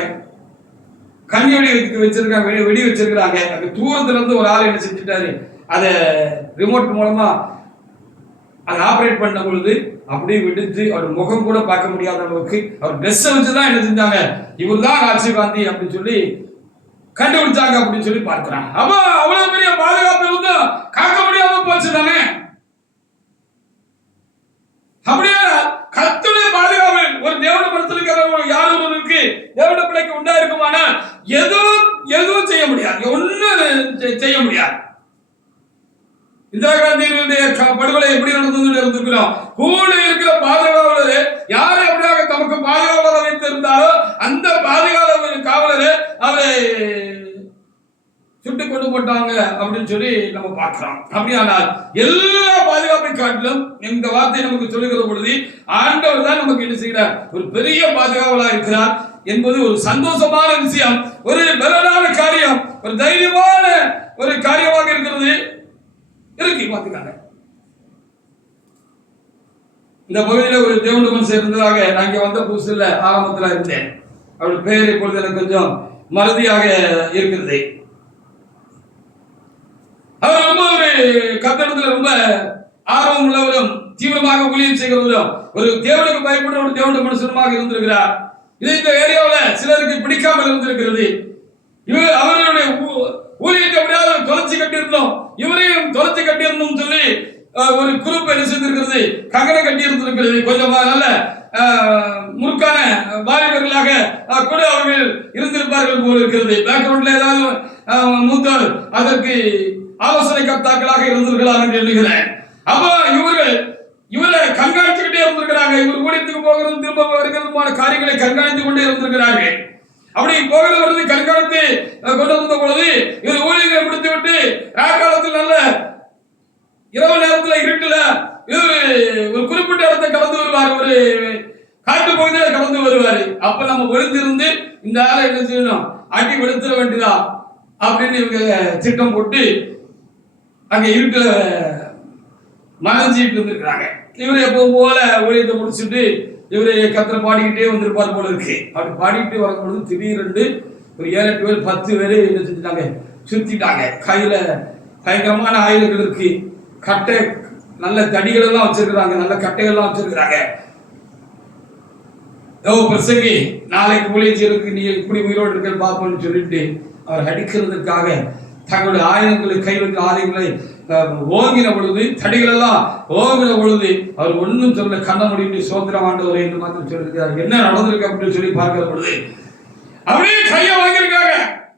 கண்ணி வெடி வச்சிருக்காங்க, வெடி வச்சிருக்கிறாங்க. அந்த தூரத்துல இருந்து ஒரு ஆள் என்ன செஞ்சுட்டாரு, அதை ரிமோட் மூலமா அதை ஆபரேட் பண்ண பொழுது அப்படியே விடுத்து அவர் முகம் கூட பார்க்க முடியாத அளவுக்கு அவர் ட்ரெஸ்ஸை வச்சுதான் என்ன செஞ்சாங்க, இவர் தான் ராஜீவ்காந்தி அப்படின்னு சொல்லி கண்டுபிடிச்சாங்க அப்படின்னு சொல்லி பார்க்கிறாங்க. அப்ப அவ்வளவு பெரிய பாதுகாப்பு இருந்து காக்க முடியாம போச்சு தானே. அப்படியே கர்த்தருடைய பாதுகாப்பு ஒரு தேவனுடைய படத்திற்கு யாரும் இருக்கு, தேவனுடைய பிள்ளைக்கு உண்டா இருக்குமானால் எதுவும் செய்ய முடியாது, ஒன்னும் செய்ய முடியாது. இந்திரா காந்தியினுடைய படுகொலை எப்படி நடந்தது இருந்திருக்கிறோம். கூட இருக்கிற பாதுகாவலர் யாரை எப்படியாக தமக்கு பாதுகாவலர் வைத்து இருந்தாரோ அந்த பாதுகாவலர் காவலர் அவரை சுட்டு கொண்டு போட்டாங்க அப்படின்னு சொல்லி நம்ம பார்க்கிறோம். அப்படியானால் எல்லா பாதுகாப்பை காட்டிலும் இந்த வார்த்தை நமக்கு சொல்லுகிற பொழுது ஆண்டவர் தான் நமக்கு என்ன செய்கிறார், ஒரு பெரிய பாதுகாவலா இருக்கிறார். என்பது ஒரு சந்தோஷமான விஷயம், ஒரு பலனான காரியம், ஒரு தைரியமான ஒரு காரியமாக இருக்கிறது. இருக்கு பார்த்துக்காங்க. இந்த பகுதியில் ஒரு தேவனுடைய மனுஷன் இருந்ததாக நான் இங்கே வந்த புதுசுல ஆரம்பத்தில் இருந்தேன். அவருடைய பெயர் இப்பொழுது எனக்கு கொஞ்சம் மறதியாக இருக்கிறது. அவர் ரொம்ப ஒரு கத்தடத்துல ரொம்ப ஆர்வம் உள்ளவரும் தீவிரமாக ஊழியம் செய்கிறவரும் ஒரு தேவனுக்கு பயப்படுற ஒரு தேவனுடைய மனுஷனுமாக இருந்திருக்கிறார். இது இந்த ஏரியாவில் சிலருக்கு பிடிக்காமல் இருந்திருக்கிறது. இவர் அவர்களுடைய ஊழியத்தை எப்படியாவது தொலைச்சி கட்டியிருந்தோம், இவரையும் தொலைச்சி கட்டியிருந்தோம் சொல்லி ஒரு குரூப் என்ன செய்திருக்கிறது, கங்கணம் கட்டி இருந்திருக்கிறது. கொஞ்சம் நல்ல முறுக்கான வாலிபர்களாக கூட அவர்கள் இருந்திருப்பார்கள் போல இருக்கிறது. பேக்ரவுண்ட்ல ஏதாவது மூத்தவர் அதற்கு ஆலோசனை கர்த்தாக்களாக இருந்திருக்கலாம் என்று எண்ணுகிறேன். அப்ப இவரை கண்காணிச்சுக்கிட்டே இருந்திருக்கிறாங்க. இவர் ஊழியத்துக்கு போகிறது திரும்ப வருகிறதுமான காரியங்களை கண்காணித்து கொண்டே இருந்திருக்கிறார்கள். அப்படி போகிறது வருது கண்காணித்து கொண்டு வந்த பொழுது இவர் ஊழியர்களை முடித்து விட்டு ராக்காலத்தில் நல்ல இரவு நேரத்தில் இருட்டுல ஒரு குறிப்பிட்ட இடத்தை கடந்து வருவார், ஒரு காட்டு பகுதியில கடந்து வருவாரு. அப்ப நம்ம ஒளிந்திருந்து இந்த ஆளை என்ன செய்யணும், அடி வெளுத்துற வேண்டியதா அப்படின்னு இவங்க திட்டம் போட்டு அங்க இருட்டுல மறைஞ்சிட்டு இருந்திருக்கிறாங்க. இவரு எப்பவும் போல ஊழியத்தை முடிச்சுட்டு இவரு கத்திர பாடிக்கிட்டே வந்திருப்பார் போல இருக்கு. அப்படி பாடிக்கிட்டு வரும்பொழுது திடீரென்று ஒரு 7-8 பேர் 10 பேர் என்ன செஞ்சுட்டாங்க, சுத்திட்டாங்க. கையில பயங்கரமான ஆயுதங்கள் இருக்கு, கட்டை நல்ல தடிகள் எல்லாம் வச்சிருக்கிறாங்க, நல்ல கட்டைகள் எல்லாம் வச்சிருக்கிறாங்க. பிரசங்கி நாளைக்கு ஊழியம் செய்யறதுக்கு நீ இப்படி உயிரோடு இருக்க பார்ப்போம்னு சொல்லிட்டு அவர் அடிக்கிறதுக்காக தங்களுடைய ஆயுதங்களை கை வைத்த ஆயுதங்களை ஓங்கின பொழுது, தடிகள் எல்லாம் ஓங்கின பொழுது அவர் ஒன்றும் சொல்ல, கண்ண முடியும் சோதரம் ஆண்டவரே என்று மாத்திரம் சொல்லியிருக்கிறார். என்ன நடந்திருக்கு அப்படின்னு சொல்லி பார்க்கிற பொழுது அப்படியே கையை வாங்கியிருக்காங்க.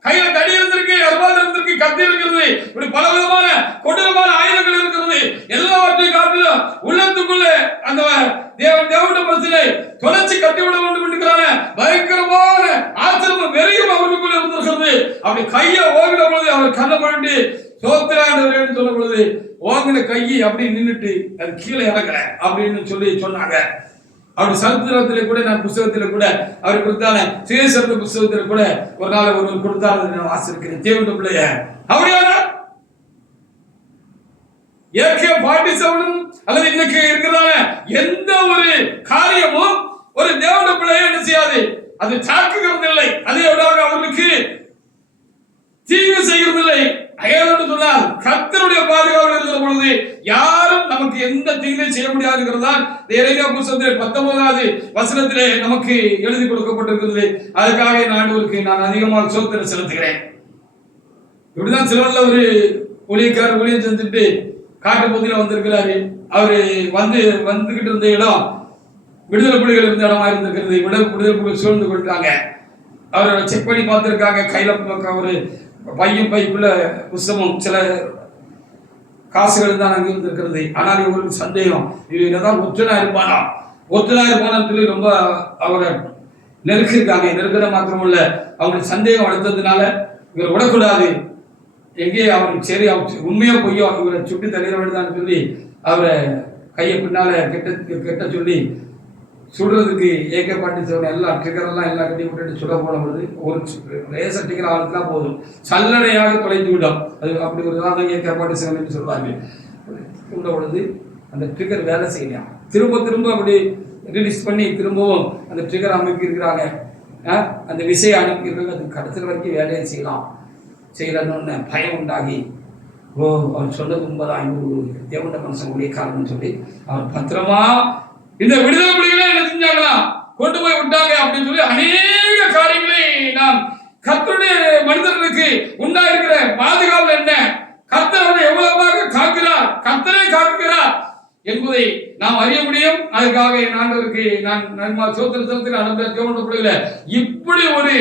கையில தடி இருந்திருக்கு, அருவாள் இருந்திருக்கு, கத்தி இருக்கிறது, இப்படி பல விதமான கொடூரமான ஆயுதங்கள் இருக்கிறது. எல்லாவற்றையும் காட்டிலும் உள்ளத்துக்குள்ள அந்த தேவனுடைய பிரச்சனை தொலைச்சி கட்டிவிட வேண்டும் என்கிறான பயங்கரமான ஆச்சரியம் வெறியும் அவர்களுக்குள்ள இருந்திருக்கிறது. அப்படி கையை ஓங்கின பொழுது அவர் கண்ண பண்ணிட்டு சோத்திராண்டவரேன்னு சொல்லும் பொழுது ஓங்கின கையை அப்படி நின்றுட்டு அது கீழே இறங்கல அப்படின்னு சொல்லி சொன்னாங்க. அப்படி சரித்திரத்திலே கூட நான் புத்தகத்திலே கூட அவர் கொடுத்தான சுயசரித புத்தகத்திலே கூட ஒரு நாள் ஒருவர் கொடுத்தாரு நான் வாசிக்கிறேன். தேவனுடைய பிள்ளைய அப்படியான AK-47 அல்லது இன்னைக்கு இருக்கிறதான எந்த ஒரு காரியமும் ஒரு தேவனுடைய பிள்ளையை என்ன செய்யாது, அது தாக்குகிறது இல்லை, அது எவ்வளவு அவர்களுக்கு தீங்கு செய்கிறது இல்லை. சொன்னால் கர்த்தருடைய பாதுகாவல் இருக்கிற பொழுது யாரும் நமக்கு எந்த தீங்கையும் செய்ய முடியாதுங்கிறதான் எரேமியா புத்தகத்திலே 19வது வசனத்திலே நமக்கு எழுதி கொடுக்கப்பட்டிருக்கிறது. அதுக்காக ஆண்டவருக்கு நான் அதிகமாக ஸ்தோத்திரம் செலுத்துகிறேன். இப்படிதான் சிலவன்ல ஒரு ஊழியக்காரர் ஊழியம் செஞ்சுட்டு காட்டு பகுதியில வந்திருக்கிறாரு. அவரு வந்துகிட்டு இருந்த இடம் விடுதலை புலிகள் இருந்த இடமா இருந்திருக்கிறது. விடுதலை புலிகள் சூழ்ந்து கொண்டாங்க. அவரை செக் பண்ணி பார்த்திருக்காங்க. கையில ஒரு பைக்குள்ள புஸ்தமும் சில காசுகள் தான் அங்கே இருந்திருக்கிறது. ஆனால் இவங்களுக்கு சந்தேகம், இவதான் ஒற்றனா இருப்பானான்னு சொல்லி ரொம்ப அவரை நெருக்கிருக்காங்க. நெருக்கிற மாத்திரம் இல்ல, அவங்களுக்கு சந்தேகம் வளர்த்ததுனால இவரை விடக்கூடாது, எங்கே அவருக்கு சரி உண்மையா பொய்யோ இவரை சுட்டி தள்ளிட வேண்டியதான்னு சொல்லி அவரை கையை பின்னால கெட்ட சொல்லி சுடுறதுக்கு AK-47 எல்லாம் ட்ரிகரெல்லாம் எல்லாம் கட்டி விட்டுட்டு சுட போன பொழுது ஒரு லேசர் டிக்கர் ஆளுக்குலாம் போதும், சல்லடையாக தொலைந்து விடும். அது அப்படி ஒரு தான் AK-47 சொல்லுவாங்க. விட பொழுது அந்த ட்ரிகர் வேலை செய்யலாம், திரும்ப அப்படி ரிலீஸ் பண்ணி திரும்பவும் அந்த ட்ரிகர் அமைப்பி இருக்கிறாங்க, அந்த விசையை அனுப்பியிருக்காங்க. அது கடைசி வரைக்கும் வேலையை செய்யலன்னு பயம் உண்டாகி அவர் சொன்னது உண்மைதான், இவரு தேவனுடைய மனுஷன் ஊழியக்காரன்னு சொல்லி அவர் பத்திரமா இந்த விடுதலை புலிகளை என்ன செஞ்சாங்களா கொண்டு போய் விட்டாங்க அப்படின்னு சொல்லி அநேக காரியங்களை நாம் கர்த்தருடைய மனிதர்களுக்கு உண்டாயிருக்கிற பாதுகாவல் என்ன, கர்த்தர் எவ்வளவாக காக்கிறார், கர்த்தரே காக்கிறார் என்பதை நாம் அறிய முடியும். அதுக்காக ஆண்டவருக்கு நான் சோத்திரத்தில் அனுப்ப தேவனுடைய பிள்ளைகளை இப்படி ஒரு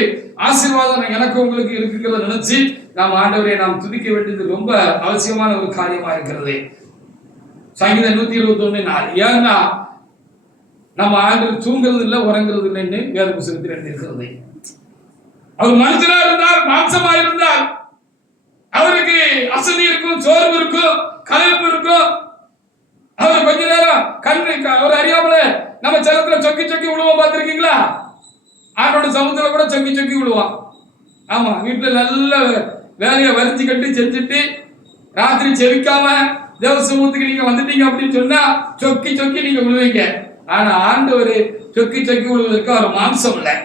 ஆசீர்வாதம் எனக்கு உங்களுக்கு இருக்குங்கிறத நினைச்சு நாம் ஆண்டவரை நாம் துதிக்க வேண்டியது ரொம்ப அவசியமான ஒரு காரியமா இருக்கிறது. சங்கீதம் 121:4. ஏன்னா நம்ம ஆண்டவர் தூங்குறது இல்லை உறங்குறது இல்லைன்னு வேத புத்தகத்தில் எழுதியிருக்கிறது. அவர் மனுஷனா இருந்தால் மாம்சமா இருந்தால் அவருக்கு அசதி இருக்கும், சோர்வு இருக்கும், கலைப்பு இருக்கும். அவர் கொஞ்ச நேரம் அவர் அறியாமல நம்ம செலத்துல சொக்கி விழுவோம் பார்த்திருக்கீங்களா? ஆண்டோட சமூகத்துல கூட சொக்கி சொக்கி விடுவான். ஆமா, வீட்டுல நல்ல வேலையை வரிஞ்சு கட்டி செஞ்சுட்டு ராத்திரி செவிக்காம தேவ சமூகத்துக்கு நீங்க வந்துட்டீங்க அப்படின்னு சொன்னா சொக்கி சொக்கி நீங்க விழுவீங்க. ஆனா ஆண்டவர் சொக்கி சொக்கி விழுவதற்கு அவர் மாம்சம் இல்லை.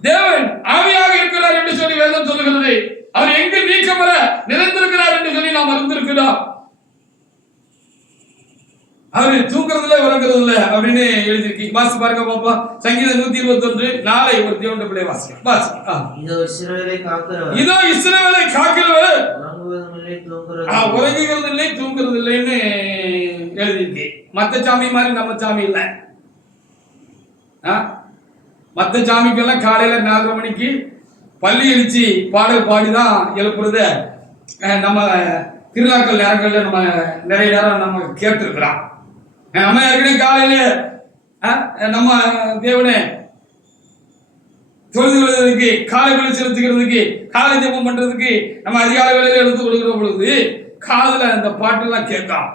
தேவன் ஆவியாக இருக்கிறார் என்று சொல்லி வேதம் சொல்லுகிறது. அவர் எங்கு நீக்கமர நிறைந்திருக்கிறார் என்று சொல்லி நாம் அறிந்திருக்கிறோம். அவரு தூங்குறதுல உறங்குறது இல்ல அப்படின்னு எழுதிருக்கு. வாசி பாருங்க பாப்பா, சங்கீதம் 121 4 ஒரு தேவனுடைய பிள்ளை வாசிக்க வாசிக்க. இதோ இஸ்ரவேலை காக்கிறவர், இதோ இஸ்ரவேலை காக்கிறவர், உறங்குவதும் உறங்குகிறது இல்லை தூங்குறது இல்லை தூங்குறது இல்லைன்னு எழுதிருக்கு. மத்த சாமி மாதிரி நம்ம சாமி இல்ல. மத்த சாமிக்கெல்லாம் காலையில 4:30 மணிக்கு பள்ளி எழுச்சி பாடல் பாடிதான் எழுப்புறத நம்ம திருவிழாக்கள் நேரங்கள்ல நம்ம நிறைய நேரம் நம்ம கேட்டிருக்கிறோம். நம்ம ஏற்கனவே காலையில நம்ம தேவனை தொழுது கொள்வதற்கு, காலை வேலை செலுத்துகிறதுக்கு, காலை ஜெபம் பண்றதுக்கு நம்ம அதிகாலை வேலையில எடுத்து கொடுக்கிற பொழுது காதுல அந்த பாட்டெல்லாம் கேட்கும்.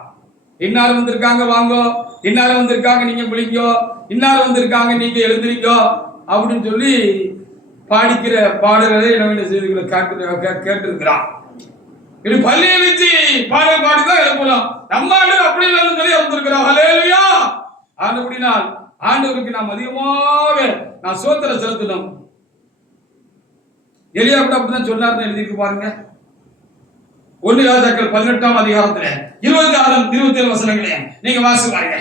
இன்னாரும் வந்திருக்காங்க வாங்கோ, இன்னாரும் வந்திருக்காங்க நீங்க விழிங்கோ, இன்னாரும் வந்திருக்காங்க நீங்க எழுந்திரிக்கோ அப்படின்னு சொல்லி பாடிக்கிற பாடல்களை நம்ம என்ன செய்து கேட்டிருக்கிறான். இது பள்ளியை வச்சு பாடல் பாடிதான் எழுப்பலாம். நம்ம ஆண்டவர் அப்படி இல்லைன்னு சொல்லி வந்திருக்கிறோம். ஹல்லேலூயா. ஆண்டவரினால் ஆண்டவருக்கு நாம் அதிகமாக நான் ஸ்தோத்திரம் செலுத்தணும். எலியா கூட அப்படிதான் சொன்னார்னு எழுதிருக்கு பாருங்க. 1 ராஜாக்கள் 18ஆம் அதிகாரத்துல 26 27 வசனங்களே நீங்க வாசி பாருங்க.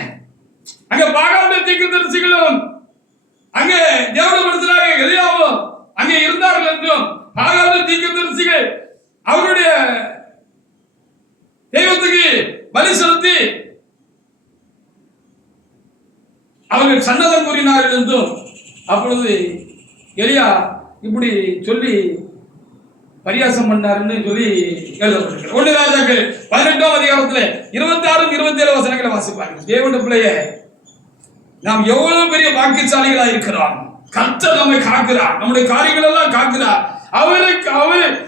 அங்க பாகாலுடைய தீர்க்கதரிசிகளும் அங்க தேவனுடைய மனுஷனாக எலியாவும் அங்கே இருந்தார்கள் என்றும், பாகாலுடைய தீர்க்கதரிசிகள் அவருடைய தெய்வத்துக்கு பலி செலுத்தி அவர்கள் சன்னதம் கூறினார்கள் என்றும், அப்பொழுது எலியா இப்படி சொல்லி பரியாசம் பண்ணாருன்னு சொல்லி எழுதப்பட்டிருக்கு. 1 ராஜாக்கள் 18ஆம் அதிகாரத்துல 26 27 வசனங்களை வாசிப்பாங்க. தேவனுடைய பிள்ளையே, நாம் எவ்வளவு பெரிய பாக்கியசாலிகளா இருக்கிறோம். கர்த்தர் நம்மை காக்கிறார், நம்முடைய காரியங்கள் எல்லாம் காக்கிறார். அவருக்கு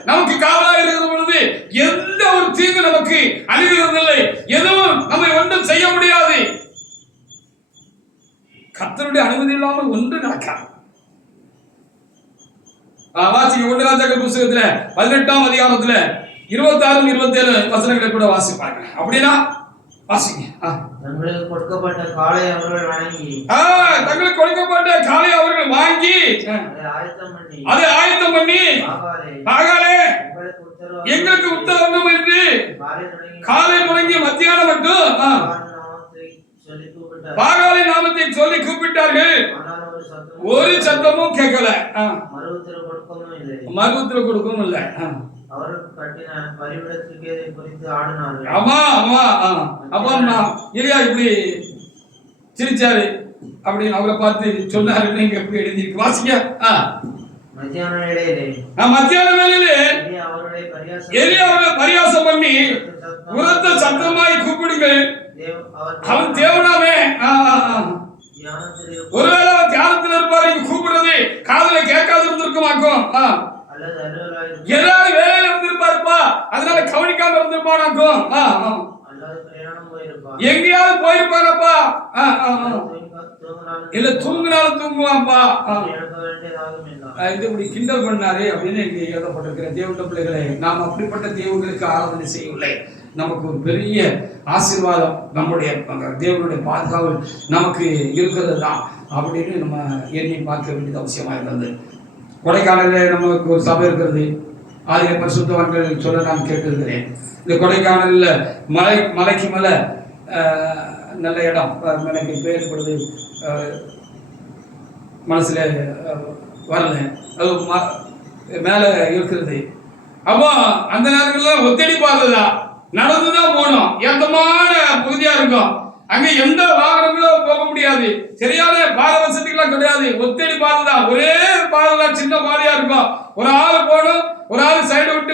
நமக்கு காவலாக இருக்கிற பொழுது எந்த ஒரு தீங்கு நமக்கு அணுகுவதில்லை. எதுவும் நம்மை ஒன்றும் செய்ய முடியாது. கர்த்தருடைய அனுமதி இல்லாமல் ஒன்று நடக்காது. வாசிங்க 1 ராஜாக்கள் புத்தகத்துல 18ஆம் அதிகாரத்துல 26 27 வசனங்களை கூட வாசிப்பாங்க. அப்படின்னா வாசிங்க. தங்களுக்கு கொடுக்கப்பட்ட காளை அவர்கள் வணங்கி, தங்களுக்கு கொடுக்கப்பட்ட காளை அவர்கள் வாங்கி அதை ஆயத்தம் பண்ணி பாகாலே எங்களுக்கு உத்தரவு என்று காலை தொடங்கி மத்தியானம் மட்டும் பாகாலை நாமத்தை சொல்லி கூப்பிட்டார்கள். ஒரு சத்தமும் கேட்கல, மறு உத்தரவு கொடுக்கவும் இல்லை. ஆமா ஆமா. அப்ப எலியா இப்படி சிரிச்சாரு அப்படின்னு அவரை பார்த்து சொன்னாருன்னு இங்க எப்படி எழுதியிருக்கு. வாசிங்க. மத்தியான வேளையிலே எலியா அவரை பரியாசம் பண்ணி உரத்த சத்தமாய் கூப்பிடுங்கள், அவன் தேவனாமே. ஒருவேளை அவன் தியானத்தில் இருப்பார், இங்க கூப்பிடுறது காதுல கேட்காது இருந்திருக்குமாக்கும். எல்லாரும் வேலையில இருந்திருப்பாருப்பா, அதனால கவனிக்காம இருந்திருப்பானாக்கும். எங்கேயாவது போயிருப்பானப்பா, இல்ல தூங்கினாலும் தூங்குவான்பா. இது இப்படி கிண்டல் பண்ணாரு அப்படின்னு இங்க எழுதப்பட்டிருக்கிற தேவனுடைய பிள்ளைகளை, நாம் அப்படிப்பட்ட தேவங்களுக்கு ஆராதனை செய்யவில்லை. நமக்கு ஒரு பெரிய ஆசீர்வாதம் நம்முடைய தேவனுடைய பாதுகாவல் நமக்கு இருக்கிறது தான் அப்படின்னு நம்ம எண்ணி பார்க்க வேண்டியது அவசியமா இருந்தது. கொடைக்கானலில் நமக்கு ஒரு சபை இருக்கிறது. ஆதிய பரிசுத்தவான்கள் சொல்ல நான் கேட்டிருக்கிறேன். இந்த கொடைக்கானலில் மலைக்கு மேலே நல்ல இடம், எனக்கு பேர்படுது மனசுல வரல, அது மேலே இருக்கிறது. அப்போ அந்த நேரங்களில் ஒத்தடி பார்த்ததா நடந்துதான் போனோம். ஏத்தமான பகுதியா இருக்கும். அங்க எந்த வாகனங்களும் போக முடியாது. சரியான பாத வசதிகள்லாம் கிடையாது. ஒத்தடி பாதைதான், ஒரே பாதைதான், சின்ன பாதையா இருக்கும். ஒரு ஆள் போகணும், ஒரு ஆள் சைடு விட்டு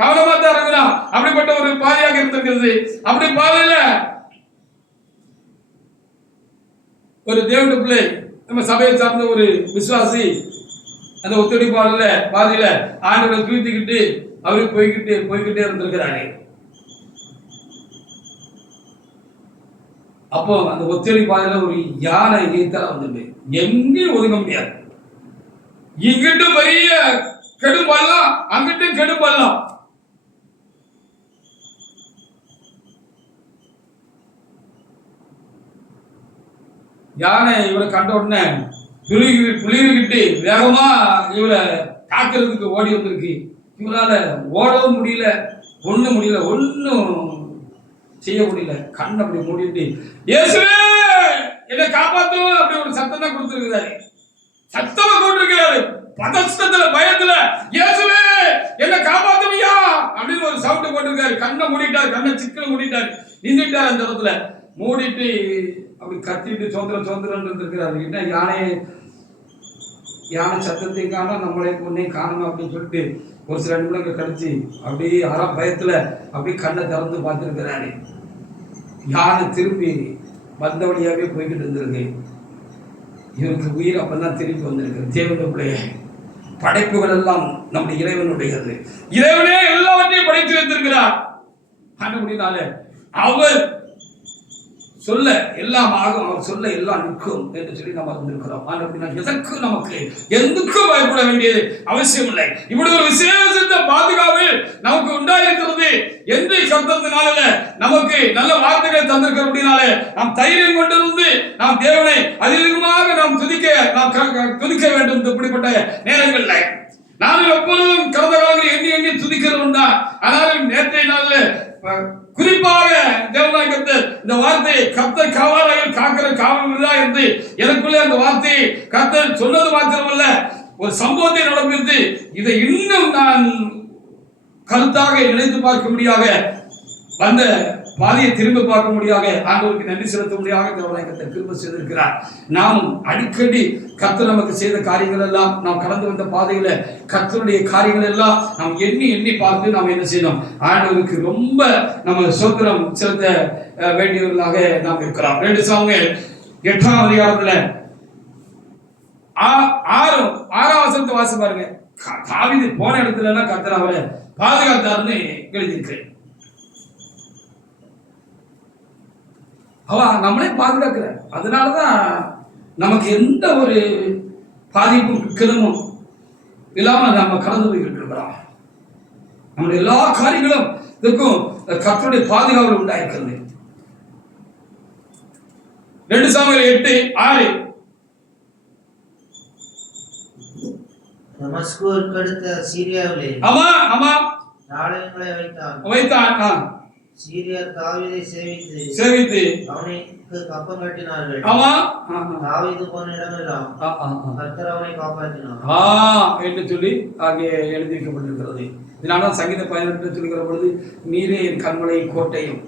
கவனமா தான் இறங்கலாம். அப்படிப்பட்ட ஒரு பாதையாக இருந்திருக்கிறது. அப்படி பாதையில ஒரு தேவனுடைய பிள்ளை, நம்ம சபையை சார்ந்த ஒரு விசுவாசி அந்த ஒத்தடி பாதையில ஆண்டவரை தூத்திக்கிட்டு அவரு போய்கிட்டே இருந்திருக்கிறாரு. அப்போ அந்த ஒத்தடி பாதையில ஒரு யானை எய்த்தால வந்துட்டு எங்கேயும் ஒதுங்க முடியாது. இங்கிட்டு பெரிய கெடுபள்ளம், அங்கிட்டு கெடுபள்ளம். யானை இவரை கண்ட உடனே புளிர்கிட்டு வேகமா இவரை தாக்குறதுக்கு ஓடி வந்திருக்கு. இவரால ஓடவும் முடியல, ஒண்ணும் செய்ய முடியல. கண் அப்படி மூடிட்டு இயேசுவே என்னை காப்பாத்தும் அப்படி ஒரு சத்தம் தான் கொடுத்திருக்கிறாரு. சத்தமா கொண்டிருக்கிறாரு. பதஷ்டத்துல, பயத்துல, இயேசுவே என்னை காப்பாத்துவியா அப்படின்னு ஒரு சவுண்ட் போட்டிருக்காரு. கண்ணை மூடிட்டாரு, கண்ணை சிக்கல மூடிட்டாரு, நின்றுட்டாரு அந்த இடத்துல. மூடிட்டு அப்படி கத்திட்டு சோதரம் இருக்கிறாரு. என்ன யானை சத்தத்தையும் காணும், நம்மளே பொண்ணையும் காணணும் அப்படின்னு சொல்லிட்டு ஒரு சில நிமிடங்கள் கழிச்சு அப்படியே பயத்துல அப்படியே கண்ணை திறந்து பார்த்துருக்கிறாரு. யானை திரும்பி வந்த வழியாவே போய்கிட்டு இருந்திருக்கு. இவருக்கு உயிர் அப்பதான் திரும்பி வந்திருக்கு. தேவனுடைய படைப்புகள் எல்லாம் நம்முடைய இறைவனுடையது. இறைவனே எல்லாவற்றையும் படைத்து வைத்திருக்கிறார். அப்படினால அவர் சொல்ல எல்லாம் ஆகும், அவர் சொல்ல எல்லாம் நிற்கும் என்று சொல்லி நம்ம வந்திருக்கிறோம். அப்படின்னா எதற்கு நமக்கு எதுக்கும் பயப்பட வேண்டியது அவசியம் இல்லை. இப்படி ஒரு விசேஷத்த பாதுகாப்பு நமக்கு உண்டாயிருக்கிறது என்று கர்த்தத்தினால நமக்கு நல்ல வார்த்தைகளை தந்திருக்கிற அப்படின்னாலே நாம் தைரியம் கொண்டிருந்து நாம் தேவனை அதிகமாக நாம் துதிக்க வேண்டும். இப்படிப்பட்ட நேரங்கள்ல நானும் எப்பொழுதும் கடந்த காலங்களில் எண்ணி துதிக்கிறவன் தான். ஆனாலும் நேற்றைய நாளில் குறிப்பாக தேவனாய் கர்த்தர் இந்த வார்த்தையை கர்த்தர் காவலாளர்கள் காக்கிற காவல் என்று எனக்குள்ளே அந்த வார்த்தையை கர்த்தர் சொன்னது மாத்திரமல்ல, ஒரு சம்பவத்தை நடப்பித்து இதை இன்னும் நான் கருத்தாக நினைத்து பார்க்க முடியாத வந்த பாதையை திரும்ப பார்க்க முடியாத ஆண்டவருக்கு நன்றி செலுத்த முடியாத தேவனாய் கர்த்தர் திரும்ப செய்திருக்கிறார். நாம் அடிக்கடி கர்த்தர் நமக்கு செய்த காரியங்கள் எல்லாம், நாம் கடந்து வந்த பாதையில கர்த்தருடைய காரியங்கள் எல்லாம் நாம் எண்ணி பார்த்து நாம் என்ன செய்யணும், ஆண்டவருக்கு ரொம்ப நம்ம சோத்திரம் செலுத்த வேண்டியவர்களாக நாம் இருக்கிறோம். 2 சாமுவேல் 8ஆம் அதிகாரத்துல 6ஆம் வசனத்தை வாசி பாருங்க. தாவீது போன இடத்துல கர்த்தர் அவரை பாதுகாத்தாருன்னு எழுதியிருக்கிறேன். நம்மளே பாதுகாக்கிற, அதனாலதான் நமக்கு எந்த ஒரு பாதிப்பும் கிளம்பும் இல்லாம நம்ம கடந்து போய்கிட்டு இருக்கிறோம். நம்முடைய எல்லா காரியங்களும் இதுக்கும் கர்த்தருடைய பாதுகாவல் உண்டாயிருக்கிறது. 2 சாமுவேல் 8:6 தமஸ்குவுக்கு அடுத்த சீரியாவிலே ஆலயங்களை வைத்தான். சீரியர் தாவீதை சேவித்து அவனுக்கு கப்பம் கட்டினார்கள். தாவீது போன இடமெல்லாம் கர்த்தர் அவனை காப்பாற்றினார் என்று சொல்லி அங்கே எழுதி வைக்கப்பட்டிருக்கிறது. இதனால்தான் சங்கீத 18 சொல்லுகிற பொழுது நீரே என் கண்மலை கோட்டையும்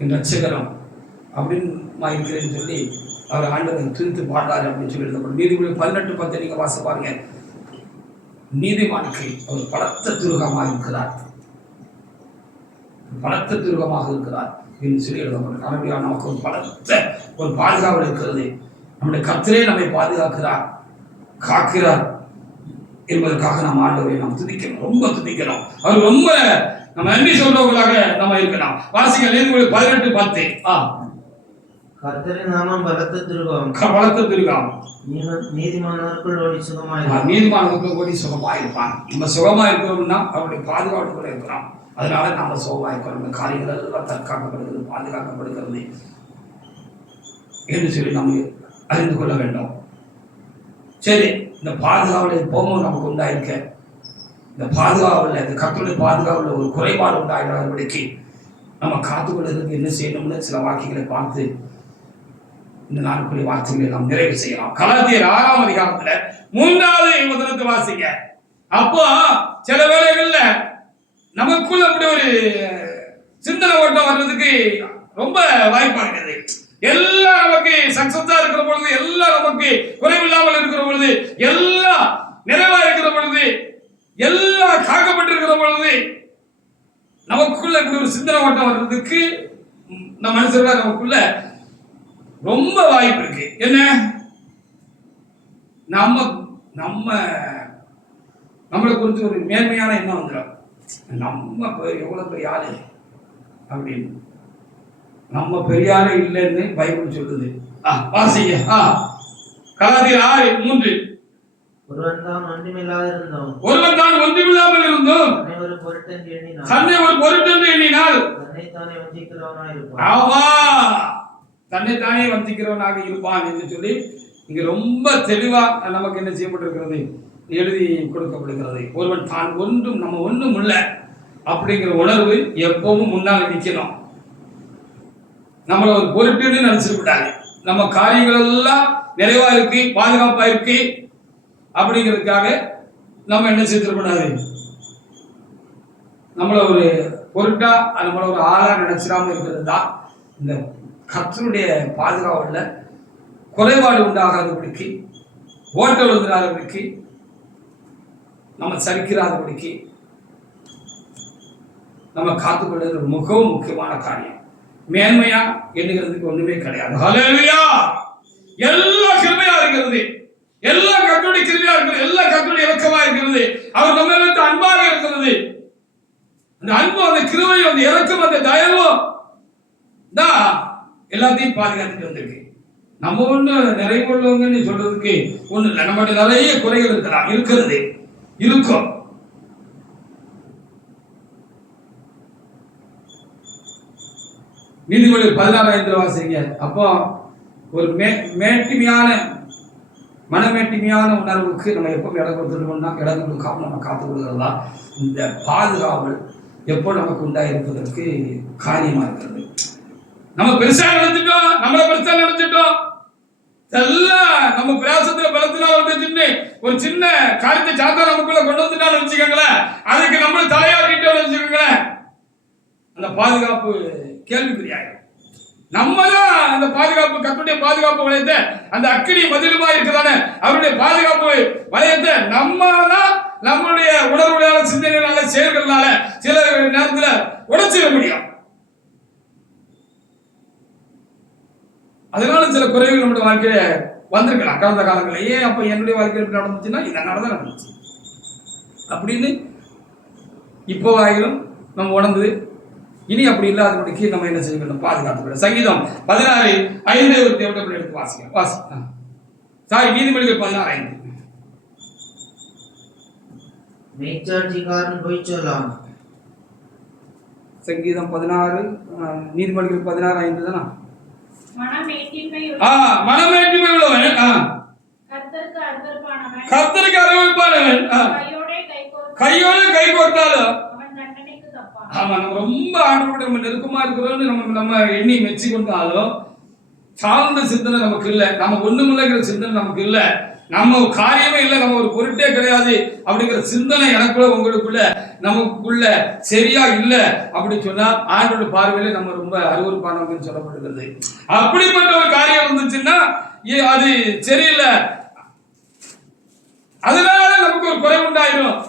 என் ரட்சகரம் அப்படின்னு இருக்கிறேன்னு சொல்லி அவர் ஆண்டவர் துதித்து பாடுறாரு அப்படின்னு சொல்லி எழுதப்படும். நீதிமொழி 18:10 நீங்க வாச பாருங்க. நீதிமானுக்கு அவர் பலத்த துருகமாக இருக்கிறார், பலத்த துருகமாக இருக்கிறார் என்று சொல்லி எழுதப்படும். நமக்கு ஒரு பலத்த ஒரு பாதுகாவல் இருக்கிறது. நம்முடைய கர்த்தரே நம்மை பாதுகாக்கிறார், காக்கிறார் என்பதற்காக நாம் ஆண்டவரை நாம் துதிக்கணும், ரொம்ப துதிக்கணும். அவர் ரொம்ப நம்ம நன்றி சொல்றவர்களாக நம்ம இருக்கணும். வாசிக்க நீதிமொழி 18:10 கர்த்தரின் நாமம் பலத்த துருகம், பலத்த துருகம். நீதிமானவர்கள் ஓடி சுகமாயிருப்பான். நம்ம சுகமா இருக்கிறோம்னா அவருடைய பாதுகாப்புக்குள்ள இருக்கிறோம். அதனால நாம சுகமா இருக்கிறோம். இந்த காரியங்கள் எல்லாம் தற்காக்கப்படுகிறது, பாதுகாக்கப்படுகிறது என்று சொல்லி நம்ம அறிந்து கொள்ள வேண்டும். சரி, இந்த பாதுகாவலை எப்பவும் நமக்கு உண்டாயிருக்க, இந்த பாதுகாவல இந்த கர்த்தருடைய பாதுகாவல ஒரு குறைபாடு உண்டாகிறபடிக்கு நம்ம காத்துக்கொள்வதற்கு என்ன செய்யணும்னு சில வாக்கியங்களை பார்த்து இந்த நாட்களுடைய வார்த்தைகளை நாம் நிறைவு செய்யலாம். கலாத்தியர் 6ஆம் அதிகாரத்துல 3வது வசனத்தை வாசிங்க. அப்போ சில வேளைகள்ல நமக்குள்ள அப்படி ஒரு சிந்தனை ஓட்டம் வர்றதுக்கு ரொம்ப வாய்ப்பா இருக்குது. எல்லாம் நமக்கு சக்சஸா இருக்கிற பொழுது, எல்லாம் நமக்கு குறைவில்லாமல் இருக்கிற பொழுது, எல்லாம் நிறைவா இருக்கிற பொழுது, எல்லாம் காக்கப்பட்டிருக்கிற பொழுது நமக்குள்ள இப்படி ஒரு சிந்தனை ஓட்டம் வர்றதுக்கு நம்ம மனுஷர்கள நமக்குள்ள ரொம்ப வாய்ப்பு இருக்கு. என்ன, நம்மளை குறித்து ஒரு மேன்மையான எண்ணம் வந்துடும். நம்ம எவ்வளவு பெரிய ஆளு அப்படின்னு. நம்ம பெரியாரே இல்லைன்னு பைபிள் சொல்லுது. வாசிங்க. கலாத்தியர் 6:3. ஒருவன் தான் ஒன்றுமில்லாமல் இருந்தோம் தன்னை ஒரு பொருட்டென்று எண்ணினால் தன்னைத்தானே வஞ்சிக்கிறவனாய் இருப்பான். ஆமா, தன்னைத்தானே வஞ்சிக்கிறவனாக இருப்பான் என்று சொல்லி இங்க ரொம்ப தெளிவா நமக்கு என்ன செய்யப்பட்டிருக்கிறது, எழுதி கொடுக்கப்படுகிறது. ஒருவன் தான் நம்ம ஒன்றும் இல்லை அப்படிங்கிற உணர்வு எப்பவும் முன்னால் நிற்கணும். நம்மள ஒரு பொருட்டுன்னு நினைச்சிட கூடாது. நம்ம காரியங்கள் எல்லாம் நிறைவா இருக்கு, பாதுகாப்பா இருக்கு அப்படிங்கிறதுக்காக நம்ம என்ன செய்யக்கூடாது, நம்மள ஒரு பொருட்டா நம்மள ஒரு ஆளா நினைச்சிடாம இருக்கிறது தான் இந்த கர்த்தருடைய பாதுகாவல்ல குறைபாடு உண்டாகாதபடிக்கு, ஓட்ட விழுந்துடாதபடிக்கு, நம்ம சரிக்கிறாதபடிக்கு நம்ம காத்துக்கொள்வது மிகவும் முக்கியமான காரியம். மேன்மையா எண்ணுகிறதுக்கு ஒண்ணுமே கிடையாது. ஹல்லேலூயா! எல்லா கிருபையா இருக்கிறது, எல்லா கர்த்தருடைய கிருபையா இருக்கிறது, எல்லா கர்த்தருடைய இரக்கமா இருக்கிறது, அவர் நம்ம மேல அன்பாக இருக்கிறது. அந்த அன்பு, அந்த கிருபை, அந்த இரக்கம், அந்த தயவும் தான் எல்லாத்தையும் பாதுகாத்துட்டு வந்திருக்கு. நம்ம ஒண்ணு நிறைவுள்ளவங்கன்னு சொல்றதுக்கு ஒண்ணு இல்லை. நம்மகிட்ட நிறைய குறைகள் இருக்கலாம், இருக்கும். நீதிமொழிகள் 16 வாசிங்க. அப்போ ஒரு மனமேட்டிமையான உணர்வுக்கு நம்ம எப்போ இடம் கொடுத்துட்டோம்னா, இடம் கொடுக்காம நம்ம காத்து கொடுக்கறதா இந்த பாதுகாவல் எப்போ நமக்கு உண்டாயிருப்பதற்கு காரியமா இருக்கிறது. நம்ம பெருசா நினைச்சிட்டோம், நம்மள பெருசா நினைச்சிட்டோம், எல்லாம் நம்ம பிரயாசத்துல பலத்தினால வந்துச்சுன்னு ஒரு சின்ன காரியத்தை சாத்தா நமக்குள்ள கொண்டு வந்துட்டான்னு வச்சுக்கோங்களேன், அதுக்கு நம்மள தலையாட்டிட்டோம்னு வச்சுக்கோங்களேன், அந்த பாதுகாப்பு கேள்விக்குறியாயிடும். நம்ம தான் அந்த பாதுகாப்பு, கர்த்தருடைய பாதுகாப்பு வளையத்தை, அந்த அக்கினி மதிலுமா இருக்குதானே அவருடைய பாதுகாப்பு வளையத்தை நம்ம தான் நம்மளுடைய உணர்வுகளால, சிந்தனைகளால, செயல்களால சில நேரத்துல உடைச்சிட முடியும். அதனால சில குறைகள் நம்முடைய வாழ்க்கையில வந்திருக்கலாம் கடந்த காலங்களில். ஏன் அப்ப என்னுடைய வாழ்க்கையில் நடந்துச்சுன்னா இதனால தான் நடந்துச்சு அப்படின்னு இப்போ ஆகிலும் நம்ம உணர்ந்து இனி அப்படி இல்லாதபடிக்கு நம்ம என்ன செய்யணும், பாதுகாத்துக்கணும். சங்கீதம் 16:5 ஒரு தேவட்டப்படி எடுத்து வாசிக்க. நீதிமொழிகள் 16:5. மெய்ச்சாட்சிக்காரன் பொய் சொல்லான். சங்கீதம் 16, நீதிமொழிகள் 16:5 தானா? மனமேட்டிமை உள்ளவன் கர்த்தருக்கு அறிவிப்பானவன் கையோடு கை கோர்த்தாலும். ஆமா, நம்ம ரொம்ப ஆண்டவரோட நம்ம நெருக்கமா இருக்கிறோம்னு நம்ம எண்ணி மெச்சி கொண்டாலும் சார்ந்த சிந்தனை நமக்கு இல்லை, நம்ம ஒண்ணுமில்லைங்கிற சிந்தனை நமக்கு இல்லை, நம்ம காரியமே இல்லை, நம்ம ஒரு பொருட்டே கிடையாது அப்படிங்கிற சிந்தனை எனக்குள்ள உங்களுக்குள்ள நமக்குள்ள சரியா இல்லை அப்படின்னு சொன்னா ஆண்டோட பார்வையில நம்ம ரொம்ப அருவருப்பானவங்கன்னு சொல்லப்படுகிறது. அப்படிப்பட்ட ஒரு காரியம் இருந்துச்சுன்னா அது சரியில்லை, அதனால நமக்கு ஒரு குறை உண்டாயிரும்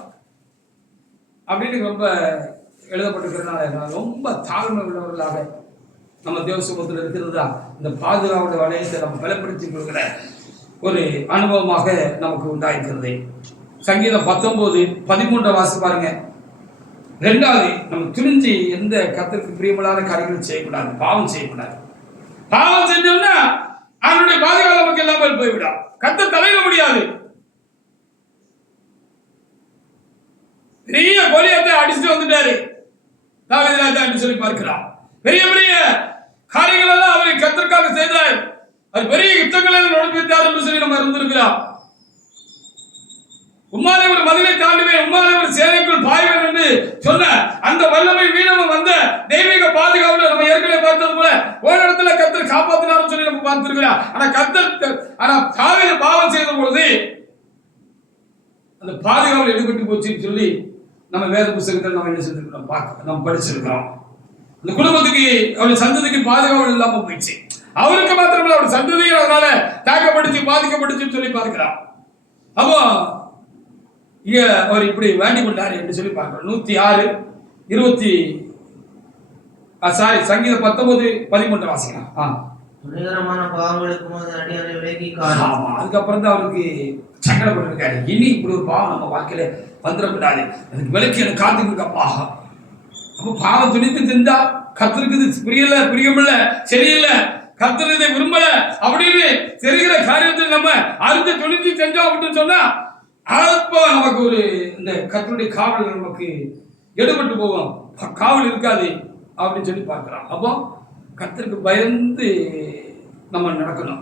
அப்படின்னு ரொம்ப எழுதப்பட்டிருக்கிறதுனால ரொம்ப தாழ்மை உள்ளவர்களாக நம்ம தேவசமூகத்தில் இருக்கிறதா இந்த பாதுகாப்பு வளையத்தை நம்ம பலப்படுத்திக் கொள்கிற ஒரு அனுபவமாக நமக்கு உண்டாயிருக்கிறது. சங்கீதம் 19:13 வாசி பாருங்க. ரெண்டாவது, நம்ம துணிஞ்சு எந்த கர்த்தருக்கு பிரியமில்லாத காரியங்களும் செய்யக்கூடாது, பாவம் செய்யக்கூடாது. பாவம் செஞ்சோம்னா அவனுடைய பாதுகாப்பு நமக்கு இல்லாமல் போய்விடும். கர்த்தர் தலையிட முடியாது. பெரிய கோலியாத்தை அடிச்சுட்டு வந்துட்டாரு தாவீது ராஜா என்று சொல்லி பார்க்கிறான். பெரிய பெரிய காரியங்கள் எல்லாம் அவரை கர்த்தருக்காக செய்தார், அது பெரிய யுத்தங்களை நடப்பித்தார் என்று சொல்லி நம்ம இருந்திருக்கிறோம். உம்மாலே ஒரு மதிலை தாண்டுவேன், உம்மாலே ஒரு சேனைக்குள் பாய்வேன் என்று சொன்ன அந்த வல்லமை வீரமும் வந்த தெய்வீக பாதுகாப்பு நம்ம ஏற்கனவே பார்த்தது போல ஒரு இடத்துல கர்த்தர் காப்பாத்தினார் சொல்லி நம்ம பார்த்திருக்கிறோம். ஆனா தாவீது பாவம் செய்த பொழுது அந்த பாதுகாவல் எடுபட்டு போச்சுன்னு சொல்லி நம்ம வேத புத்தகத்தில் நம்ம என்ன செஞ்சிருக்கிறோம், நம்ம படிச்சிருக்கிறோம். அந்த குடும்பத்துக்கு அவருடைய சந்ததிக்கு பாதுகாவல் இல்லாம போயிடுச்சு. அவருக்கு மாத்திரமல்ல அவருடைய சந்ததியும் அதனால தாக்கப்படுச்சு, பாதிக்கப்பட்டுச்சுன்னு சொல்லி பார்க்கிறோம். அப்போ இங்க அவர் இப்படி வேண்டி கொண்டாரு என்று சொல்லி பார்க்கிறோம். 106 சங்கீதம் 19:13 வாசிக்கலாம். அதுக்கப்புறம் தான் அவருக்கு சங்கடப்பட்டிருக்காரு. இனி இப்படி ஒரு பாவம் நம்ம வாழ்க்கையில வந்துடக்கூடாது, அதுக்கு விலக்கி எனக்கு காத்துக்கப்பா அப்போ பாவம் துணித்து செஞ்சா கர்த்தருக்கு இது புரியல, பிரியமில்ல, சரியில்ல, கர்த்தர் இதை விரும்பல அப்படின்னு தெரிகிற காரியத்தை நம்ம அறிந்து துணித்து செஞ்சோம் அப்படின்னு சொன்னா அப்போ நமக்கு ஒரு இந்த கர்த்தருடைய காவல் நமக்கு எடுபட்டு போவோம், காவல் இருக்காது அப்படின்னு சொல்லி பார்க்கிறோம். அப்போ கர்த்தருக்கு பயந்து நம்ம நடக்கணும்.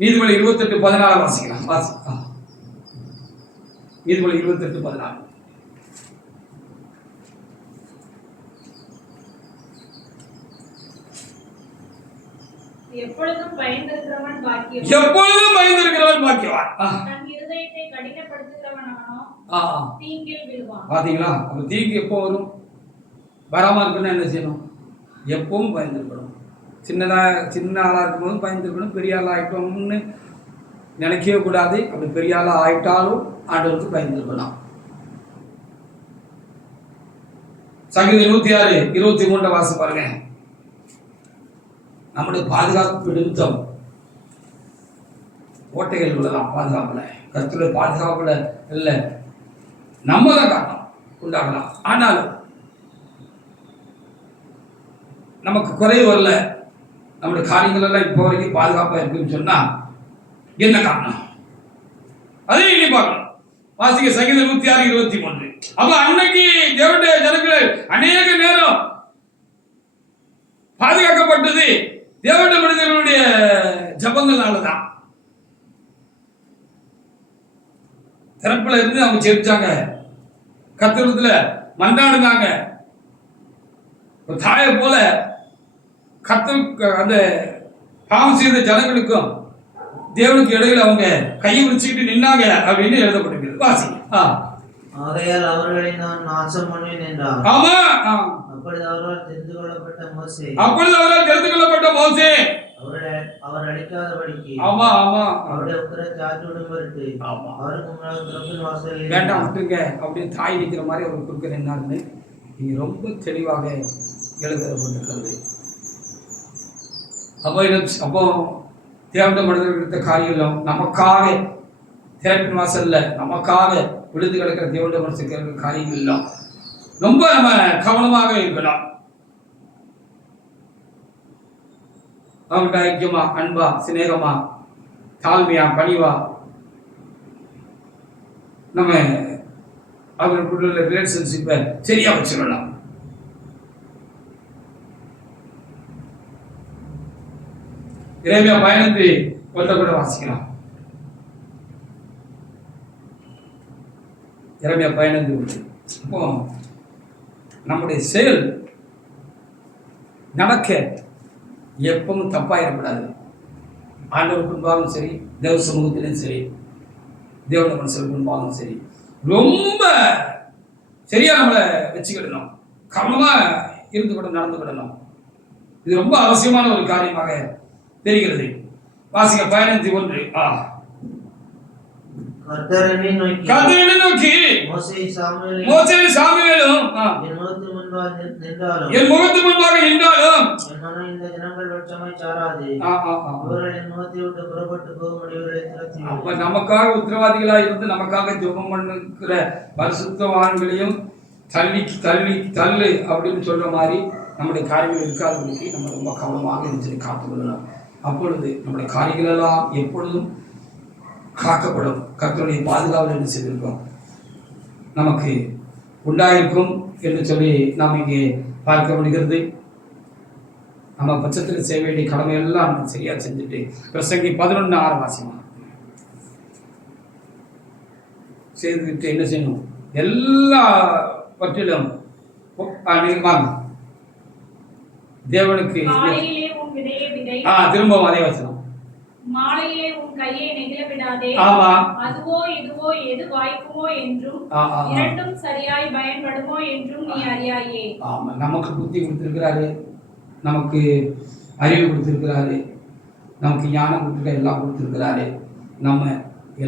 நீதிமொழி 28:14 வாசிக்கலாம். நீதிமொழி 28:14. எப்பொழுதும் பயந்திருக்கிறவன் பாக்கியவான். எப்பொழுதும் பயந்திருக்கிறவன் பாக்கியவான். தன் இருதயத்தை கடினப்படுத்துகிறவனோ தீங்கில் விழுவான். பாத்தீங்களா? அப்ப தீங்கு எப்போ வரும்? வராம இருக்குன்னா என்ன செய்யணும்? எப்பவும் பயந்துருக்கணும். சின்ன ஆளா இருக்கும்போது பயந்துருக்கணும். பெரிய ஆளா ஆயிட்டோம்னு நினைக்கவே கூடாது. அப்படி பெரிய ஆளா ஆயிட்டாலும் ஆண்டவருக்கு பயந்துருக்கணும். சங்கீதம் 106:23 வாசி பாருங்க. நம்முடைய பாதுகாப்பு நிமித்தம் ஓட்டைகள் உள்ளதான். பாதுகாப்புல கர்த்தருடைய பாதுகாப்புல இல்லை, நம்ம தான் காரணம் உண்டாகலாம். ஆனாலும் நமக்கு குறைவு வரல, நம்முடைய காரியங்கள் எல்லாம் இப்போ வரைக்கும் பாதுகாப்பாக இருக்குன்னு சொன்னா என்ன காரணம்? அதையும் இனி பார்க்கணும். வாசிக்க சங்கீதம் 106:23. அப்ப அன்னைக்கு தேவனுடைய ஜனங்கள் அநேக நேரம் பாதுகாக்கப்பட்டது தேவனுடைய மனிதர்களுடைய ஜபங்கள்னாலதான். திறப்புல இருந்து அவங்க ஜெபிச்சாங்க, கர்த்தரிடத்துல மன்றாடுனாங்க. தாயை போல கர்த்தருக்கு அந்த பாவம் செய்த ஜனங்களுக்கும் தேவனுக்கு இடையில அவங்க கையை விரிச்சுக்கிட்டு நின்னாங்க அப்படின்னு எழுதப்பட்டிருக்கிறது. வாசிங்க. ஆகையால் அவர்களை நான் நாசம் பண்ணுவேன் என்றார். ஆமா. அப்பொழுது அவரால் தெரிந்து கொள்ளப்பட்ட மோசே அவர் அழிக்காதபடிக்கு அவருடைய உத்தரத்தை ஆற்றிவிடும் பொருட்டு அவருக்கு முன்னால் திறப்பின் வாசலில் வேண்டாம் விட்டுருங்க அப்படின்னு தாய் நிற்கிற மாதிரி அவர் குறுக்க நின்னாருன்னு இங்க ரொம்ப தெளிவாக எழுதப்பட்டிருக்கிறது. அப்போ தேவண்ட மனிதர்கள் எடுத்த காரியம் நமக்காக திறப்பின் வாசல்ல நமக்காக விழுந்து கிடக்கிற தேவண்ட மனுஷன் காரியங்கள் எல்லாம் ரொம்ப நம்ம கவனமாக இருக்கணும். அவங்கள்ட்ட ஐக்கியமா, அன்பா, சிநேகமா, தாழ்மையா, பணிவா நம்ம அவர்களுக்குள்ள ரிலேஷன்ஷிப்பை சரியா வச்சுக்கணும். இறைமையா 15:1 கூட வாசிக்கலாம். இறைமையா 15:1. அப்போ நம்முடைய செயல் நடக்க எப்பவும் தப்பாயிடக்கூடாது. ஆண்டவர் முன்பாகவும் சரி, தேவ சமூகத்திலும் சரி, தேவன மனுஷருக்கு முன்பாகவும் சரி, ரொம்ப சரியா நம்மளை வச்சுக்கிடணும், கவனமா நடந்துக்கிடணும். இது ரொம்ப அவசியமான ஒரு காரியமாக தெரிகிறது. வாசிக்க 15:1. கர்த்தரை நோக்கி மோசே சாமுவேலும் என் முகத்து முன்பாக நின்றாலும் இந்த ஜனங்கள் லட்சமாய் சாராது அவர்கள் என் முகத்தை விட்டு புறப்பட்டு போகும்படி. அப்ப நமக்காக உத்தரவாதிகளா இருந்து நமக்காக ஜெபம் பண்ணுகிற பரிசுத்தவான்களையும் தள்ளு அப்படின்னு சொல்ற மாதிரி நம்முடைய காரியங்கள் இருக்காதவர்களுக்கு நம்ம ரொம்ப கவனமாக இருந்து காத்துக்கொள்ளணும். அப்பொழுது நம்முடைய காரியங்கள் எல்லாம் எப்பொழுதும் காக்கப்படும். கர்த்தருடைய பாதுகாவல் என்று செய்திருக்கோம் நமக்கு உண்டாயிருக்கும் என்று சொல்லி நாம் இங்கே பார்க்க முடிகிறது. நம்ம பட்சத்தில் செய்ய வேண்டிய கடமையெல்லாம் நம்ம சரியா செஞ்சுட்டு பிரசங்கி 11:6 வாசிமா செய்துக்கிட்டு என்ன செய்யணும்? எல்லாவற்றிலும் தேவனுக்கு திரும்ப அதே வசனம். மாலையிலே உன் கையை நெகிழ விடாதே. அதுவோ இதுவோ எது வாய்க்குமோ என்றும் இரண்டும் சரியாய் பயன்படுமோ என்றும் நீ அறியாயே. ஆமா, நமக்கு புத்தி கொடுத்திருக்கிறாரு, நமக்கு அறிவு கொடுத்திருக்கிறாரு, நமக்கு ஞானம் கொடுத்திருக்க எல்லாம் கொடுத்திருக்கிறாரு. நம்ம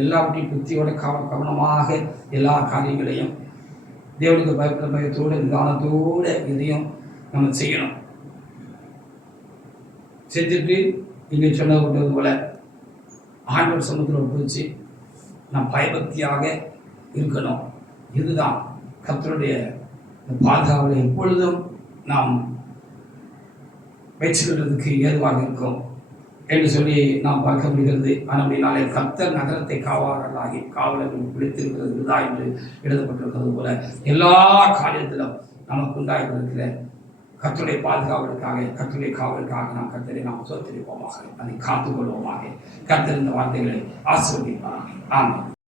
எல்லாவற்றையும் புத்தியோட கவனமாக எல்லா காரியங்களையும் தேவனுக்கு பயப்பட பயத்தோடு நிதானத்தோடு இதையும் நம்ம செய்யணும். செஞ்சுட்டு இங்கே சொன்னது போல ஆண்டவர் சமூகத்தில் ஒப்புச்சு நாம் பயபக்தியாக இருக்கணும். இதுதான் கர்த்தருடைய பாதுகாவலை எப்பொழுதும் நாம் வச்சுக்கிறதுக்கு ஏதுவாக இருக்கும் என்று சொல்லி நாம் பார்க்க முடிகிறது. அப்படினாலே கர்த்தர் நகரத்தை காவலர்களாகி காவலர்கள் பிடித்திருக்கிறது தான் என்று எழுதப்பட்டிருக்கிறது போல எல்லா காரியத்திலும் நமக்கு உண்டாயிருக்கிற கர்த்தருடைய பாதுகாவலுக்காக கர்த்தருடைய காவலுக்காக நாம் கர்த்தரை நாம் சோத்திருப்போமாக, அதை காத்துக்கொள்வோமாக. கர்த்தர் இந்த வார்த்தைகளை ஆசீர்வதிப்பாராக. ஆமென்.